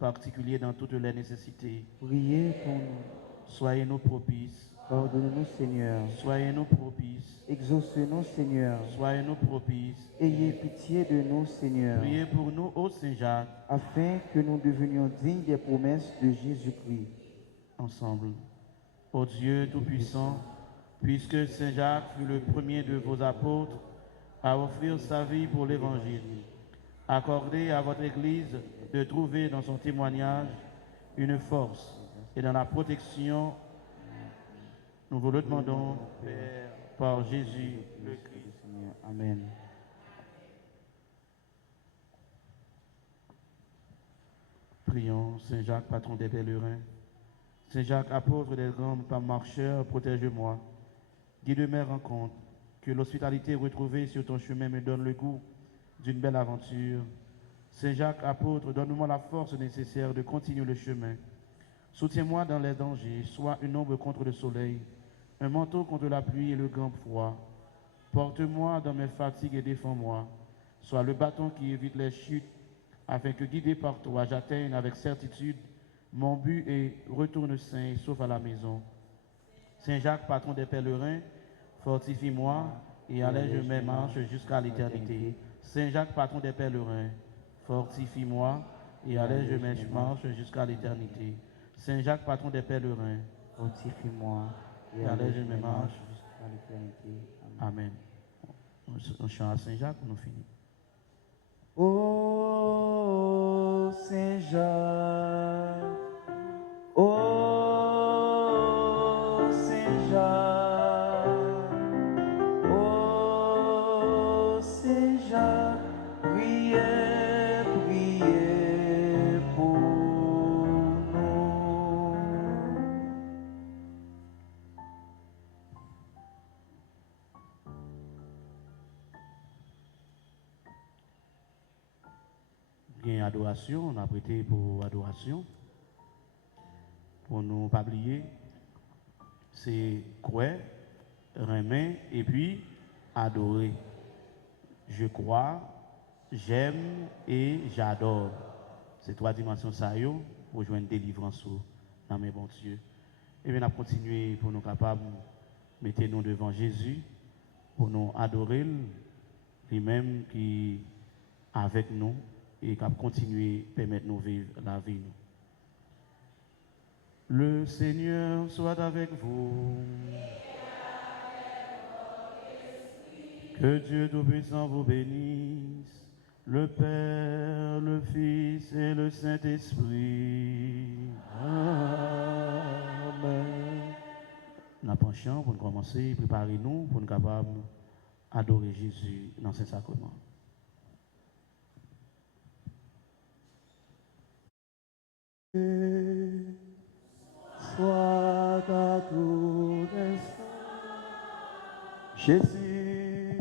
particulier dans toutes les nécessités, priez pour nous. Soyez-nous propices. Pardonnez-nous, Seigneur. Soyez-nous propices. Exaucez-nous, Seigneur. Soyez-nous propices. Ayez pitié de nous, Seigneur. Priez pour nous, ô Saint Jacques, afin que nous devenions dignes des promesses de Jésus-Christ. Ensemble. Ô Dieu Tout-Puissant, puisque Saint Jacques fut le premier de vos apôtres à offrir sa vie pour l'Évangile, accordez à votre Église de trouver dans son témoignage une force et dans la protection. Nous vous le demandons, Père, par Jésus le Christ. Amen. Prions, Saint Jacques, patron des pèlerins. Saint Jacques, apôtre des grands marcheurs, protège-moi. Guide mes rencontres. Que l'hospitalité retrouvée sur ton chemin me donne le goût d'une belle aventure. Saint Jacques, apôtre, donne-moi la force nécessaire de continuer le chemin. Soutiens-moi dans les dangers, sois une ombre contre le soleil, un manteau contre la pluie et le grand froid. Porte-moi dans mes fatigues et défends-moi. Sois le bâton qui évite les chutes, afin que, guidé par toi, j'atteigne avec certitude mon but et retourne sain et sauf à la maison. Saint Jacques, patron des pèlerins, fortifie-moi et allège mes marches jusqu'à l'éternité. Saint Jacques, patron des pèlerins, fortifie-moi et allège mes marches jusqu'à l'éternité. Saint Jacques, patron des pèlerins, fortifie-moi et allège mes marches jusqu'à l'éternité. Amen. On chante à Saint Jacques, nous finissons. Ô Saint Jacques, ô Saint Jacques, ô Saint Jacques, priez, priez pour nous. Bien, adoration, on a prêté pour adoration. Pour nous pas oublier, c'est croire, remettre et puis adorer. Je crois, j'aime et j'adore. Ces trois dimensions ça pour joindre délivrance dans mes bons Dieu. Et bien, on a continué pour nous capables de mettre nous devant Jésus, pour nous adorer, lui-même qui est avec nous et qui a continué à permettre nous vivre la vie. Le Seigneur soit avec vous. Que Dieu Tout-Puissant vous bénisse, le Père, le Fils et le Saint-Esprit. Amen. Nous penchons pour nous commencer, préparez-nous pour nous capables d'adorer Jésus dans ses sacrements. Soit à tout instant, Jésus,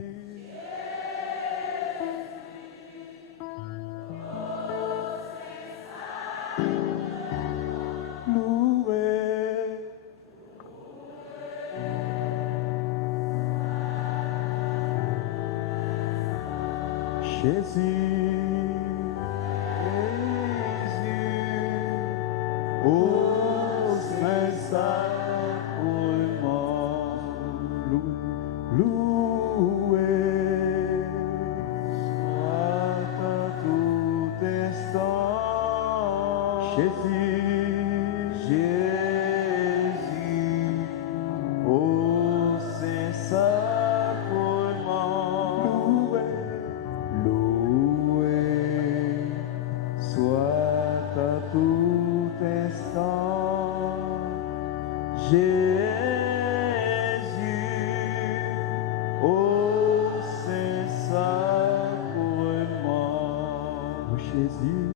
loué, Jésus, ô Saint-Sacrement, loué soit à tout instant, Jésus, ô Saint-Sacrement, loué soit à tout instant, Jésus, ô Saint-Sacrement, Jésus.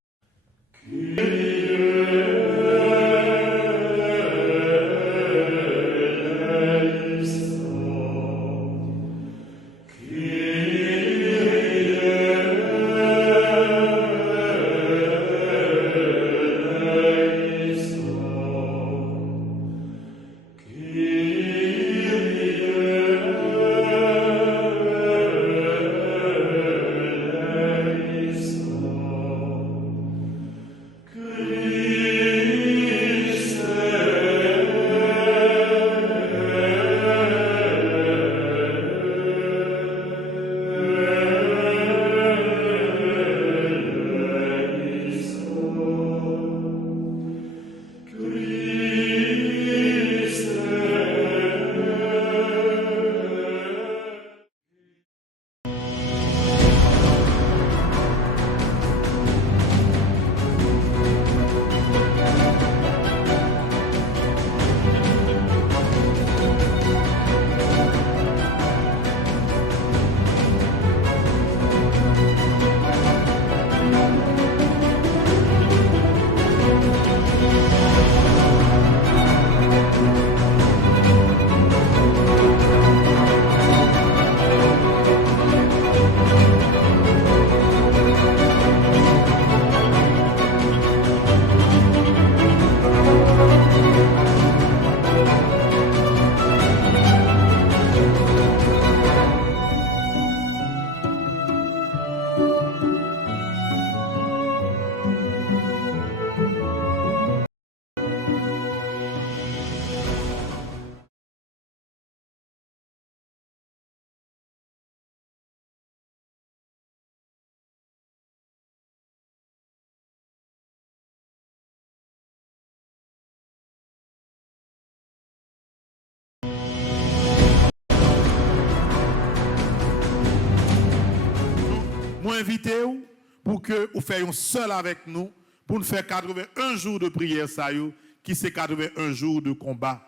inviter pour que vous fassiez seul avec nous pour nous faire 81 jours de prière, ça y est, qui c'est 81 jours de combat.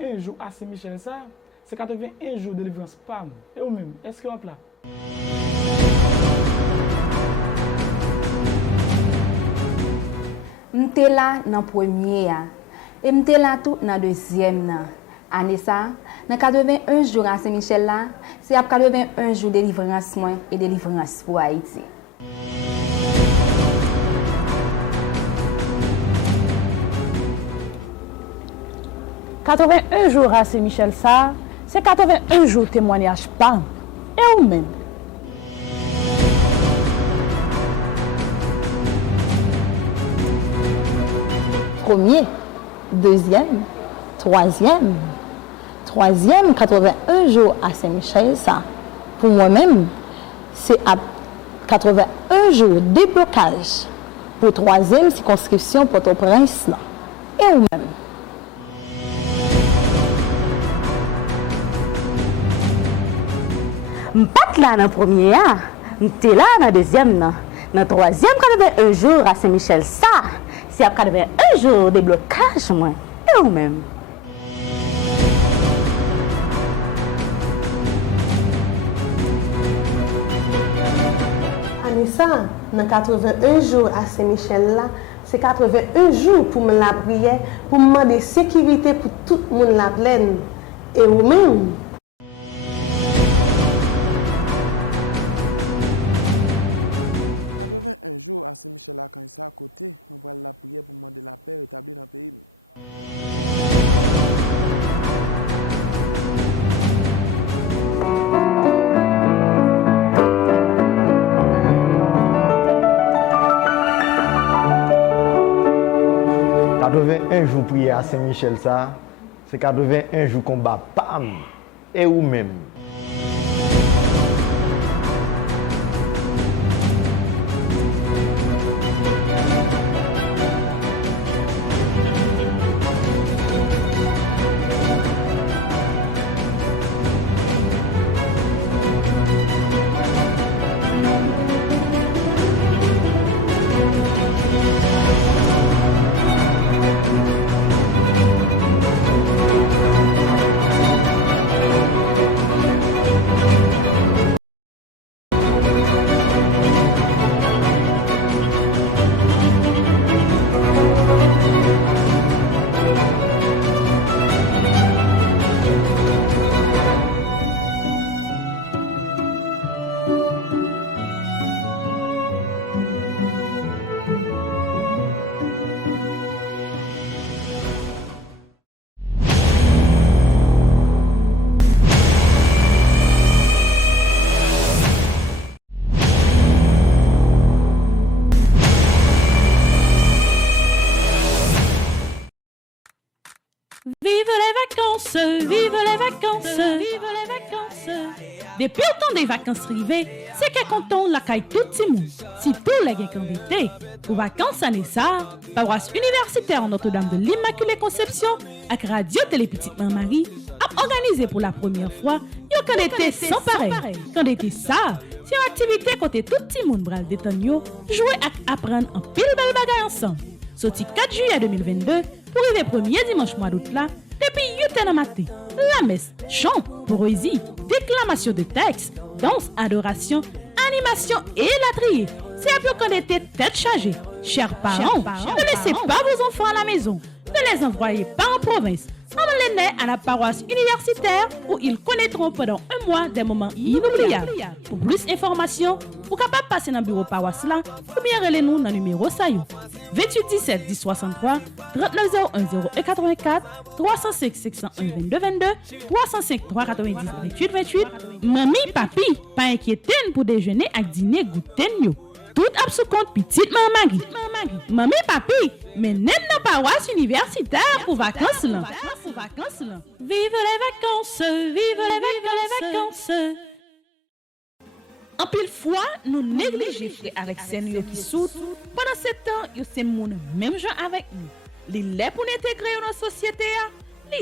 Un jour à Saint-Michel, ça, c'est 81 jours de délivrance. Pam. Et vous-même, est-ce que vous êtes là? M'étais là dans le premier et m'étais là tout dans le deuxième année ça. Dans 81 jours à Saint-Michel là, c'est après 81 jours de délivrance moi et délivrance pour Haïti. « 81 jours à Saint-Michel, ça, c'est 81 jours témoignage pas. Et vous-même. Premier, deuxième, troisième, 81 jours à Saint-Michel, ça. Pour moi-même, c'est à 81 jours de déblocage pour troisième circonscription Port-au-Prince. Et vous-même. M'pas là dans le premier, m'étais là dans le deuxième, dans le troisième, 81 jours à Saint-Michel, ça, c'est à 81 jours de blocage, moi, et vous-même. Anissa, dans 81 jours à Saint-Michel, là, c'est 81 jours pour me la prière, pour me demander sécurité pour tout le monde la plaine. Et vous-même. Un jour prière à Saint-Michel, ça, c'est 81 jours combat, pam, et vous-même. Vive les vacances, vive les vacances. Depuis le temps des vacances arrivées, c'est qu'à canton la caille tout le monde. Si tous les candidats pour vacances année ça, paroisse universitaire Notre-Dame de l'Immaculée Conception avec Radio Télé Petite Marie a organisé pour la première fois un candidat sans pareil. Candidat ça, c'est une activité côté tout le monde bral détendre, jouer et apprendre en pile belle bagaille ensemble. Sorti 4 juillet 2022 pour le premier dimanche mois d'août là. Depuis 8 ans matin, la messe, chant, poésie, déclamation de textes, danse, adoration, animation et latrier. C'est un peu qu'on était tête chargée. Chers parents, ne laissez pas vos enfants à la maison. Ne les envoyez pas en province. Emmenez-les à la paroisse universitaire où ils connaîtront pendant un mois des moments inoubliables. Pour plus d'informations, vous êtes capable de passer dans le bureau paroisse là ou bien relez-nous dans le numéro SAYO 28 17 10 63 39 01 084 305 601 22 22 305 390 28 28. Mamie, papi, pas inquiétez pour déjeuner avec dîner goûter nous. Tout a sous compte petite maman. Mamie, papi, mais même dans paroisse universitaire pour vacances là. Vive les vacances, vive les vacances. En pile fois, nous négligeons frères avec Seigneur qui soutent. Pendant ce temps, ils sont même gens avec nous. Les pour nous intégrer dans la société,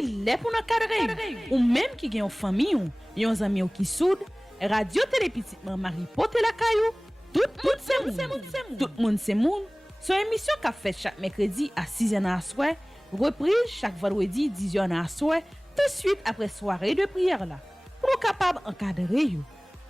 il est pour nous cadrer. Ou même qui gagne une famille, un ami qui soude, radio télé petite Marie porte la caillou, tout le monde c'est moun. Tout le monde c'est moun. Son émission qu'a fait chaque mercredi à 6h à soir, reprise chaque vendredi 10h à soir, tout de suite après soirée de prière là. Pour capable encadrer yo.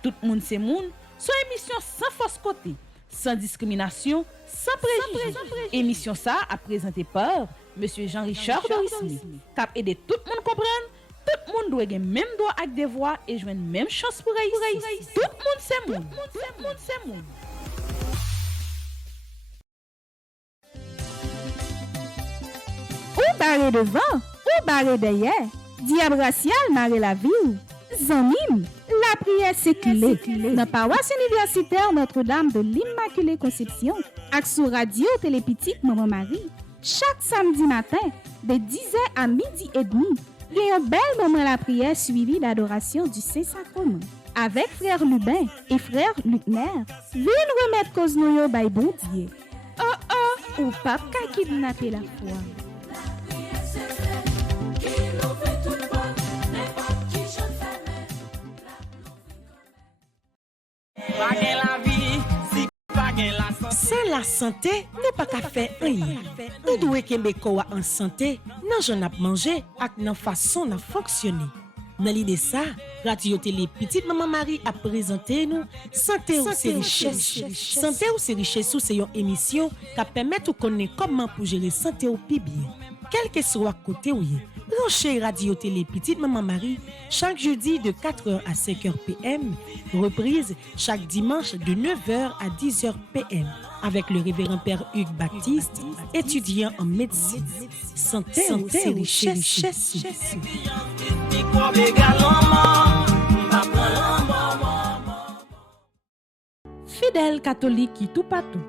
Tout le monde c'est moun. Son émission sans fausse côté, sans discrimination, sans préjugés. Émission ça a présenté par Monsieur Jean-Richard Dorisme, qui a aidé tout le monde comprendre. Tout le monde doit gagner même droit avec des voix et jouer même chance pour réussir. Tout le monde c'est moun. Tout le monde c'est moun. Ou barré devant, ou barré derrière. Diable racial marre la ville. Zanmim, la prière c'est clé. Dans paroisse universitaire Notre-Dame de l'Immaculée Conception, ak sou radio télé petite Maman Marie, chaque samedi matin, de 10h à midi et demi, il y a un bel moment la prière suivi d'adoration du Saint-Sacrement. Avec frère Lubin et frère Lutner, viens remettre cause nou yo bay bon Dieu. Oh, ou pas qu'à kidnapper la foi. Sans la santé, nous pas qu'à faire rien. Nous devons kembe kowa en santé, nan j'en a mangé ak nan façon na fonctionner. Dans l'idée ça, radio télé petite Maman Marie a présenté nous santé ou c'est richesse. Santé ou c'est richesse, c'est une émission qui permet de connaître comment pour gérer santé ou pi bien. Quel que soit côté ou y branchez radio télé petite Maman Marie chaque jeudi de 4h à 5h PM, reprise chaque dimanche de 9h à 10h PM avec le révérend Père Hugues Baptiste, étudiant en médecine. Santé c'est richesse. Fidèle catholique qui tout partout.